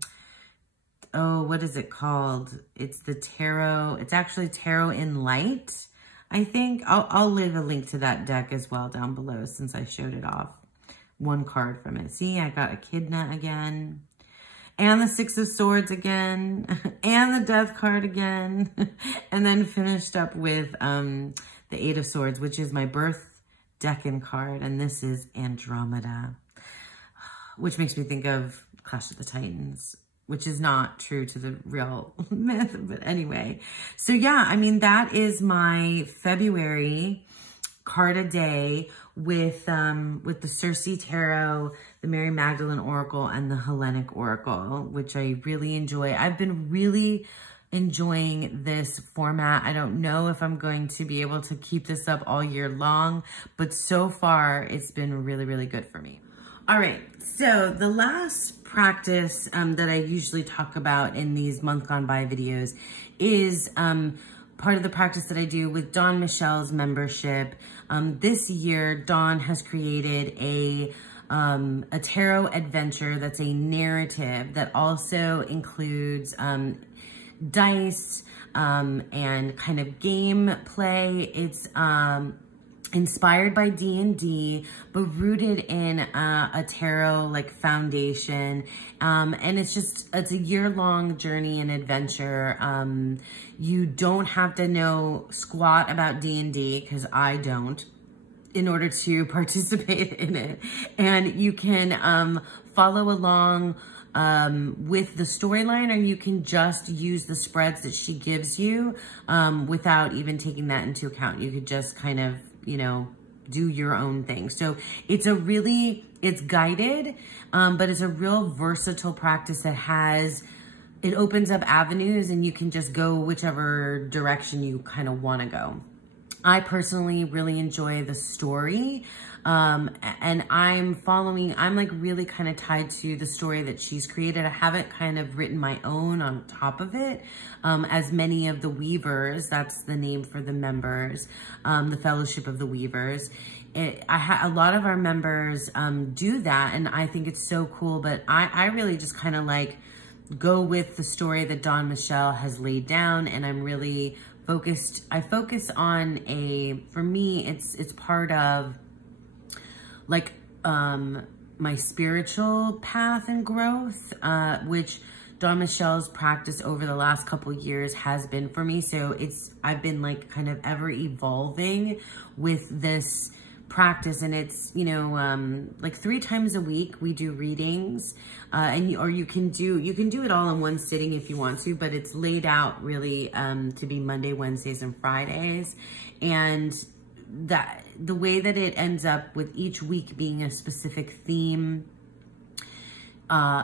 oh, what is it called? It's the tarot. It's actually Tarot in Light, I think. I'll leave a link to that deck as well down below since I showed it off. One card from it. See, I got Echidna again. And the Six of Swords again. And the Death card again. And then finished up with the Eight of Swords, which is my birth decan card. And this is Andromeda, which makes me think of Clash of the Titans, which is not true to the real myth, but anyway. So yeah, I mean, that is my February card a day with the Circe Tarot, the Mary Magdalene Oracle, and the Hellenic Oracle, which I really enjoy. I've been really enjoying this format. I don't know if I'm going to be able to keep this up all year long, but so far it's been really, really good for me. All right, so the last practice that I usually talk about in these month gone by videos is part of the practice that I do with Dawn Michelle's membership. This year, Dawn has created a tarot adventure that's a narrative that also includes dice and kind of game play. It's inspired by D&D, but rooted in a tarot like foundation. And it's a year-long journey and adventure. You don't have to know squat about D&D, because I don't, in order to participate in it. And you can follow along with the storyline, or you can just use the spreads that she gives you without even taking that into account. You could just kind of, you know, do your own thing. So it's guided, but it's a real versatile practice that it opens up avenues, and you can just go whichever direction you kind of want to go. I personally really enjoy the story, and I'm like really kind of tied to the story that she's created. I haven't kind of written my own on top of it, as many of the Weavers, that's the name for the members, the Fellowship of the Weavers. A lot of our members do that, and I think it's so cool, but I really just kind of like go with the story that Dawn Michelle has laid down, and I'm really focused. I focus on for me, it's part of like my spiritual path and growth, which Dawn Michelle's practice over the last couple years has been for me. So I've been like kind of ever evolving with this practice, and it's, you know, like 3 times a week we do readings, or you can do it all in one sitting if you want to, but it's laid out really to be Monday, Wednesdays, and Fridays. And that the way that it ends up with each week being a specific theme,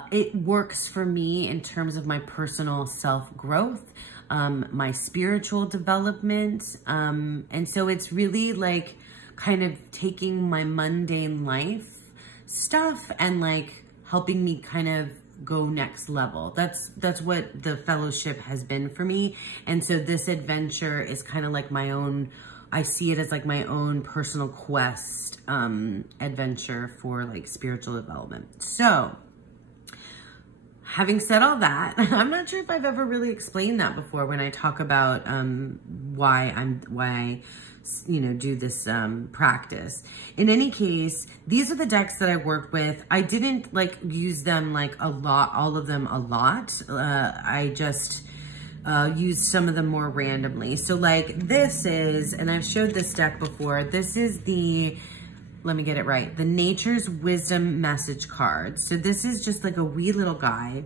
it works for me in terms of my personal self-growth, my spiritual development, and so it's really like kind of taking my mundane life stuff and like helping me kind of go next level. That's what the fellowship has been for me. And so this adventure is kind of like my own, I see it as like my own personal quest, adventure for like spiritual development. So having said all that, I'm not sure if I've ever really explained that before when I talk about, why I do this practice. In any case, these are the decks that I worked with. I didn't like use them like a lot, all of them a lot. I just used some of them more randomly. So like this is, and I've showed this deck before, this is the, let me get it right, the Nature's Wisdom message card. So this is just like a wee little guy.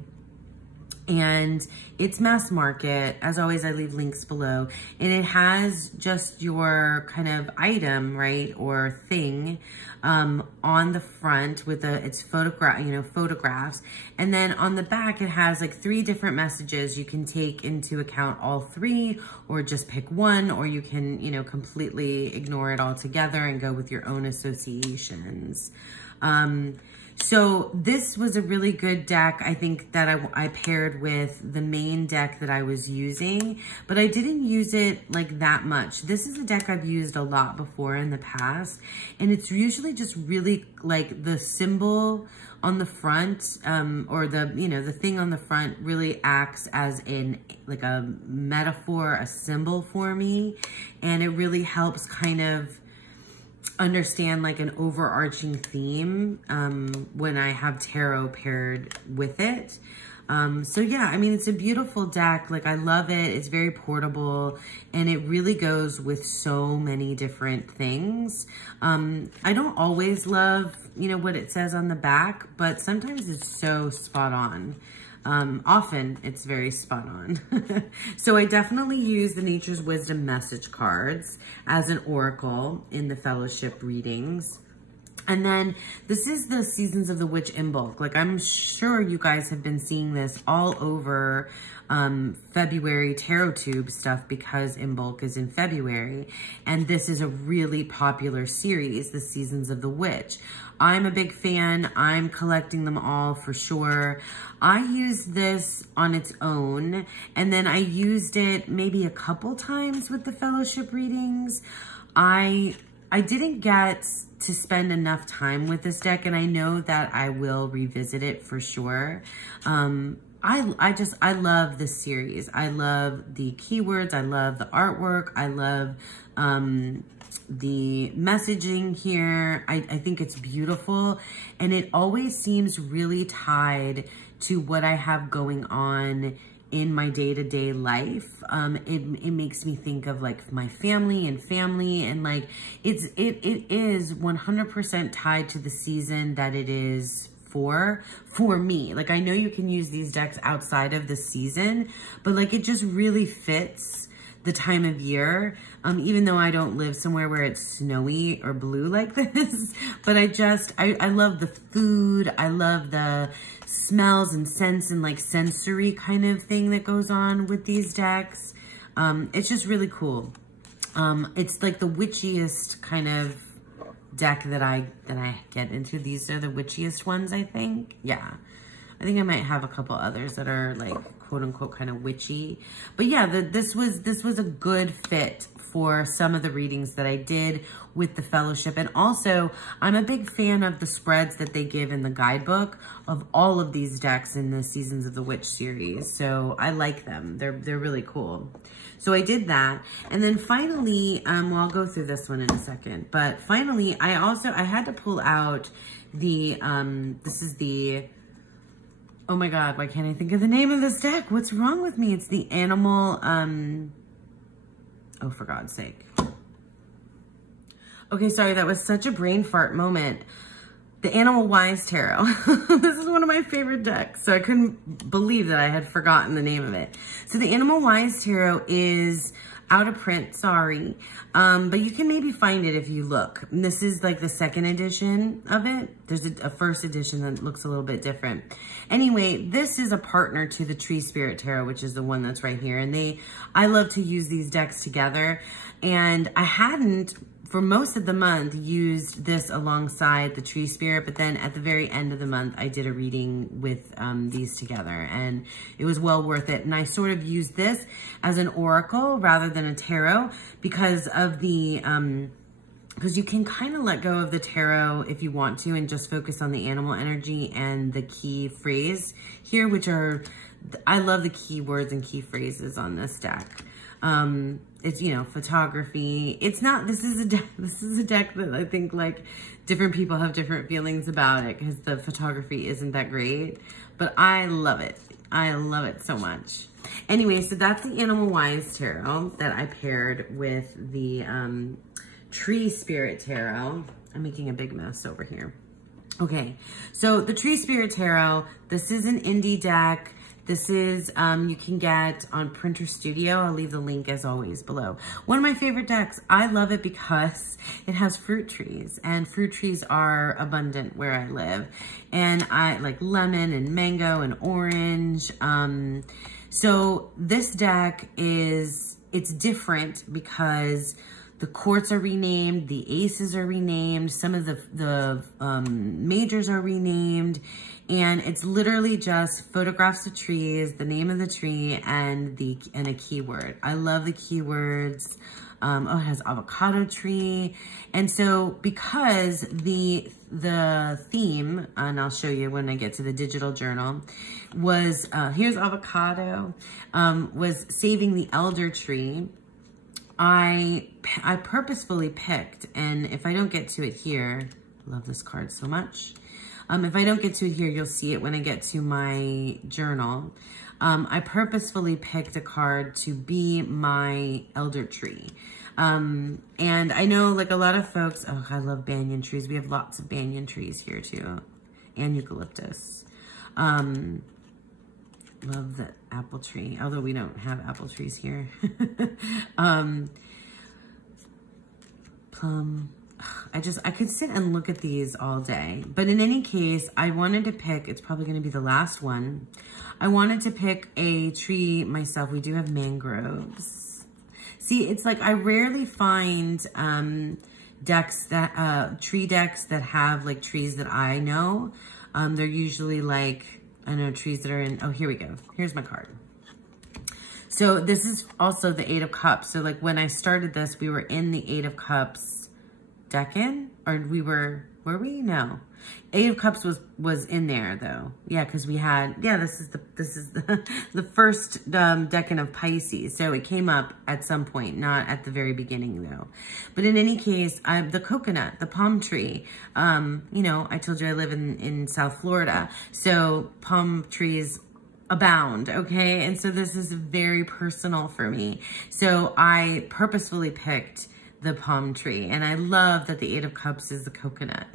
And it's mass market. As always, I leave links below. And it has just your kind of item, right, or thing on the front with its photographs. And then on the back, it has like 3 different messages. You can take into account all 3 or just pick one, or you can, completely ignore it altogether and go with your own associations. So this was a really good deck, I think, that I paired with the main deck that I was using, but I didn't use it like that much. This is a deck I've used a lot before in the past, and it's usually just really like the symbol on the front, or the thing on the front really acts as like a metaphor, a symbol for me, and it really helps kind of understand like an overarching theme when I have tarot paired with it. So yeah, I mean, it's a beautiful deck. Like, I love it. It's very portable, and it really goes with so many different things. I don't always love, what it says on the back, but sometimes it's so spot on. Often it's very spot on. So I definitely use the Nature's Wisdom message cards as an oracle in the fellowship readings. And then this is the Seasons of the Witch in bulk. Like, I'm sure you guys have been seeing this all over February tarot tube stuff, because in bulk is in February. And this is a really popular series, the Seasons of the Witch. I'm a big fan. I'm collecting them all for sure. I used this on its own, and then I used it maybe a couple times with the fellowship readings. I didn't get to spend enough time with this deck, and I know that I will revisit it for sure. I love this series. I love the keywords. I love the artwork. I love the messaging here. I think it's beautiful, and it always seems really tied to what I have going on in my day-to-day life. It makes me think of like my family, and like it is 100% tied to the season that it is for me. Like, I know you can use these decks outside of the season, but like it just really fits the time of year, even though I don't live somewhere where it's snowy or blue like this. But I love the food. I love the smells and scents and like sensory kind of thing that goes on with these decks. It's just really cool. It's like the witchiest kind of deck that I get into. These are the witchiest ones, I think. Yeah. I think I might have a couple others that are like quote unquote kind of witchy. But yeah, this was a good fit for some of the readings that I did with the fellowship. And also, I'm a big fan of the spreads that they give in the guidebook of all of these decks in the Seasons of the Witch series. So I like them. They're really cool. So I did that. And then finally, well, I'll go through this one in a second. But finally, I had to pull out the, this is the, oh my God, why can't I think of the name of this deck? What's wrong with me? It's the Animal, oh, for God's sake. Okay, sorry, that was such a brain fart moment. The Animal Wise Tarot. This is one of my favorite decks, so I couldn't believe that I had forgotten the name of it. So the Animal Wise Tarot is out of print, sorry. But you can maybe find it if you look. And this is like the second edition of it. There's a first edition that looks a little bit different. Anyway, this is a partner to the Tree Spirit Tarot, which is the one that's right here. And I love to use these decks together. And I hadn't for most of the month, used this alongside the tree spirit, but then at the very end of the month, I did a reading with these together, and it was well worth it. And I sort of used this as an oracle rather than a tarot because of the, because you can kind of let go of the tarot if you want to and just focus on the animal energy and the key phrase here, which are, I love the keywords and key phrases on this deck. It's, you know, photography. It's not, this is a deck that I think like different people have different feelings about it because the photography isn't that great, but I love it. I love it so much. Anyway, so that's the Animal Wise Tarot that I paired with the Tree Spirit Tarot. I'm making a big mess over here. Okay, so the Tree Spirit Tarot, this is an indie deck. This is, you can get on Printer Studio. I'll leave the link as always below. One of my favorite decks. I love it because it has fruit trees, and fruit trees are abundant where I live. And I like lemon and mango and orange. So this deck is, it's different because the courts are renamed, the aces are renamed, some of the majors are renamed, and it's literally just photographs of trees, the name of the tree, and a keyword. I love the keywords. Oh, it has avocado tree. And so because the theme, and I'll show you when I get to the digital journal, was, here's avocado, was saving the elder tree. I purposefully picked, and if I don't get to it here, I love this card so much. If I don't get to it here, you'll see it when I get to my journal. I purposefully picked a card to be my elder tree. And I know like a lot of folks, oh, I love banyan trees. We have lots of banyan trees here too, and eucalyptus. Love the apple tree, although we don't have apple trees here. Plum. I could sit and look at these all day. But in any case, I wanted to pick, it's probably going to be the last one. I wanted to pick a tree myself. We do have mangroves. See, it's like I rarely find decks that, tree decks that have like trees that I know. They're usually like, I know trees that are in, oh, here we go. Here's my card. So this is also the Eight of Cups. So like when I started this, we were in the Eight of Cups deck-in, or were we? No. Eight of Cups was in there though. Yeah, because we had, yeah, this is the first deck-in of Pisces. So it came up at some point, not at the very beginning though. But in any case, the coconut, the palm tree, you know, I told you I live in South Florida. So palm trees abound, okay? And so this is very personal for me. So I purposefully picked the palm tree. And I love that the Eight of Cups is the coconut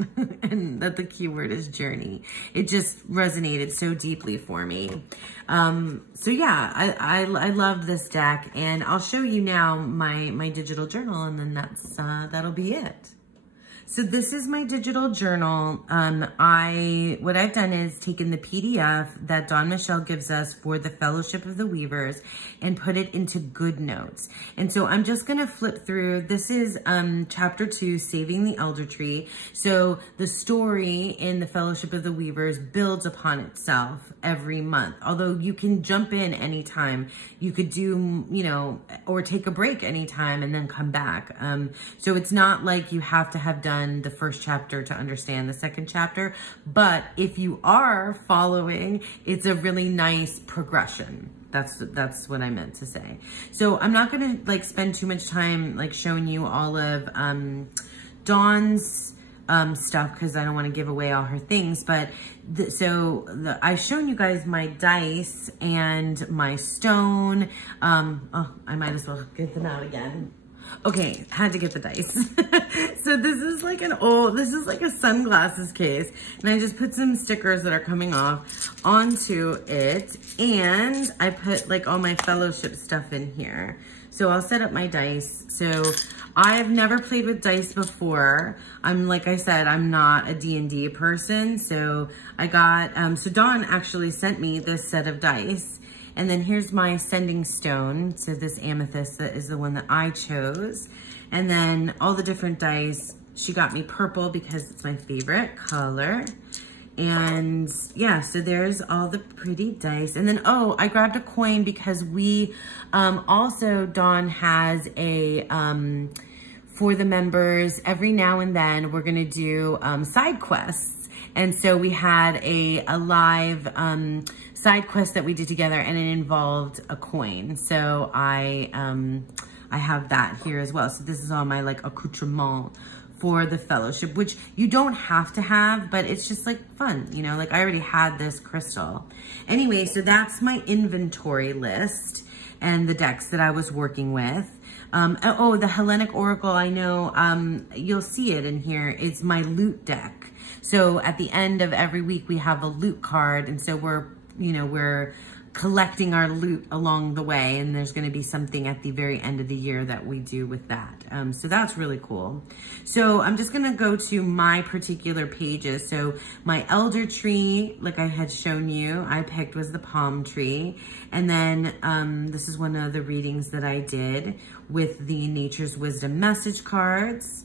and that the keyword is journey. It just resonated so deeply for me. So yeah, I love this deck, and I'll show you now my digital journal, and then that'll be it. So this is my digital journal. What I've done is taken the PDF that Dawn Michelle gives us for the Fellowship of the Weavers and put it into Good Notes. And so I'm just gonna flip through. This is chapter 2, Saving the Elder Tree. So the story in the Fellowship of the Weavers builds upon itself every month. Although you can jump in anytime. You could do, you know, or take a break anytime and then come back. So it's not like you have to have done the first chapter to understand the second chapter, but if you are following, it's a really nice progression. That's what I meant to say. So I'm not gonna like spend too much time like showing you all of Dawn's stuff because I don't want to give away all her things, but I've shown you guys my dice and my stone. Oh, I might as well get them out again. Okay, had to get the dice. So this is like a sunglasses case, and I just put some stickers that are coming off onto it, and I put like all my fellowship stuff in here. So I'll set up my dice. So I've never played with dice before. Like I said, I'm not a D&D person. So I got, so Dawn actually sent me this set of dice. And then here's my sending stone. So this amethyst that is the one that I chose. And then all the different dice. She got me purple because it's my favorite color. And yeah, so there's all the pretty dice. And then, oh, I grabbed a coin because we also, Dawn has a, for the members, every now and then we're gonna do side quests. And so we had a live side quest that we did together, and it involved a coin. So I have that here as well. So this is all my like accoutrement for the fellowship, which you don't have to have, but it's just like fun, you know, like I already had this crystal. Anyway, so that's my inventory list and the decks that I was working with. Oh, the Hellenic Oracle, I know, you'll see it in here. It's my loot deck. So at the end of every week we have a loot card, and so we're collecting our loot along the way, and there's gonna be something at the very end of the year that we do with that. So that's really cool. So I'm just gonna go to my particular pages. So my elder tree, like I had shown you, I picked was the palm tree. And then this is one of the readings that I did with the Nature's Wisdom message cards.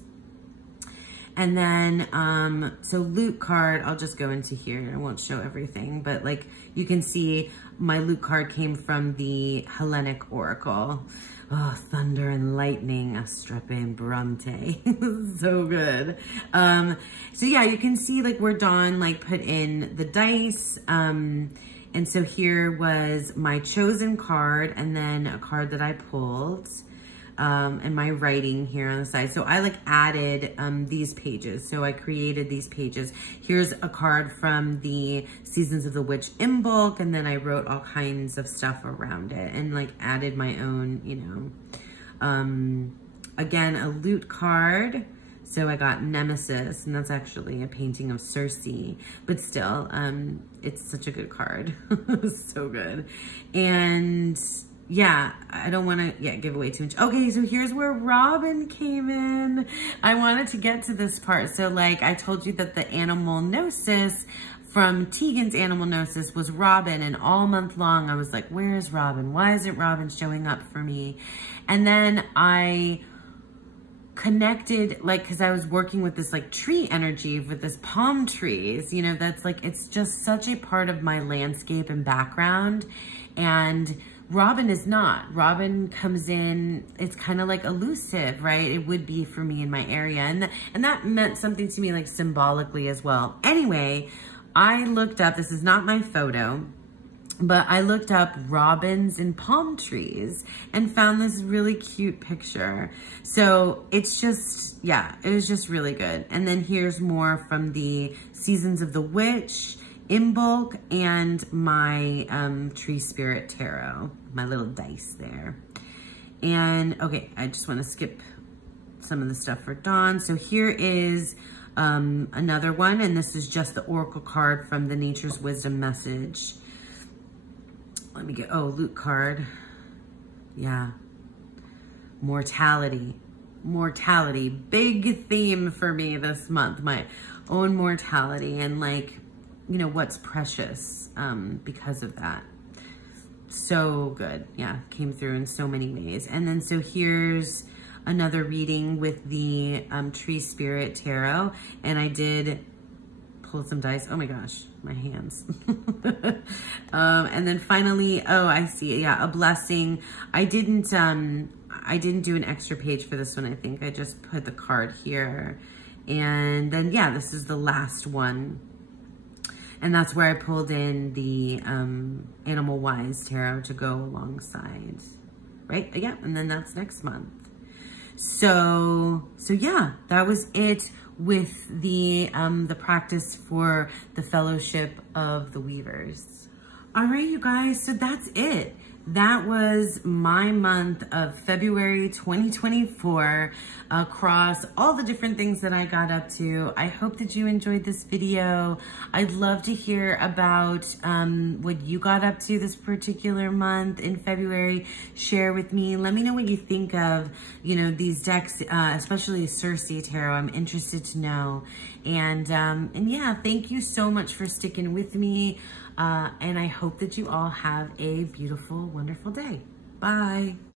And then, so loot card, I'll just go into here. I won't show everything, but like you can see my loot card came from the Hellenic Oracle. Oh, thunder and lightning, Astrepe and Bronte. So good. So yeah, you can see like where Dawn like put in the dice. And so here was my chosen card, and then a card that I pulled. And my writing here on the side. So I like added these pages. So I created these pages. Here's a card from the Seasons of the Witch in bulk, and then I wrote all kinds of stuff around it and like added my own, you know, again, a loot card. So I got Nemesis, and that's actually a painting of Circe, but still, it's such a good card. So good. And yeah, I don't want to give away too much. Okay, so here's where Robin came in. I wanted to get to this part. So like I told you that the animal gnosis from Tegan's animal gnosis was Robin, and all month long I was like, where's Robin? Why isn't Robin showing up for me? And then I connected, like, because I was working with this like tree energy with this palm trees, you know, that's like, it's just such a part of my landscape and background. And Robin is not. Robin comes in, it's kind of like elusive, right? It would be for me in my area. And that meant something to me like symbolically as well. Anyway, I looked up, this is not my photo, but I looked up robins and palm trees and found this really cute picture. So it's just, yeah, it was just really good. And then here's more from the Seasons of the Witch in bulk and my Tree Spirit Tarot, my little dice there. And okay, I just want to skip some of the stuff for Dawn. So here is another one, and this is just the Oracle card from the Nature's Wisdom message. Let me get, oh, loot card. Yeah. Mortality. Mortality. Big theme for me this month. My own mortality and like, you know, what's precious because of that. So good. Yeah, came through in so many ways. And then so here's another reading with the Tree Spirit Tarot. And I did pull some dice. Oh my gosh, my hands. And then finally, oh, I see. Yeah, a blessing. I didn't do an extra page for this one. I think I just put the card here. And then, yeah, this is the last one. And that's where I pulled in the Animal Wise Tarot to go alongside, right? Yeah, and then that's next month. So yeah, that was it with the practice for the Fellowship of the Weavers. All right, you guys, so that's it. that was my month of February 2024 across all the different things that I got up to. I hope that you enjoyed this video. I'd love to hear about what you got up to this particular month in February. Share with me. Let me know what you think of, you know, these decks, especially Circe Tarot. I'm interested to know. And yeah, thank you so much for sticking with me. And I hope that you all have a beautiful, wonderful day. Bye.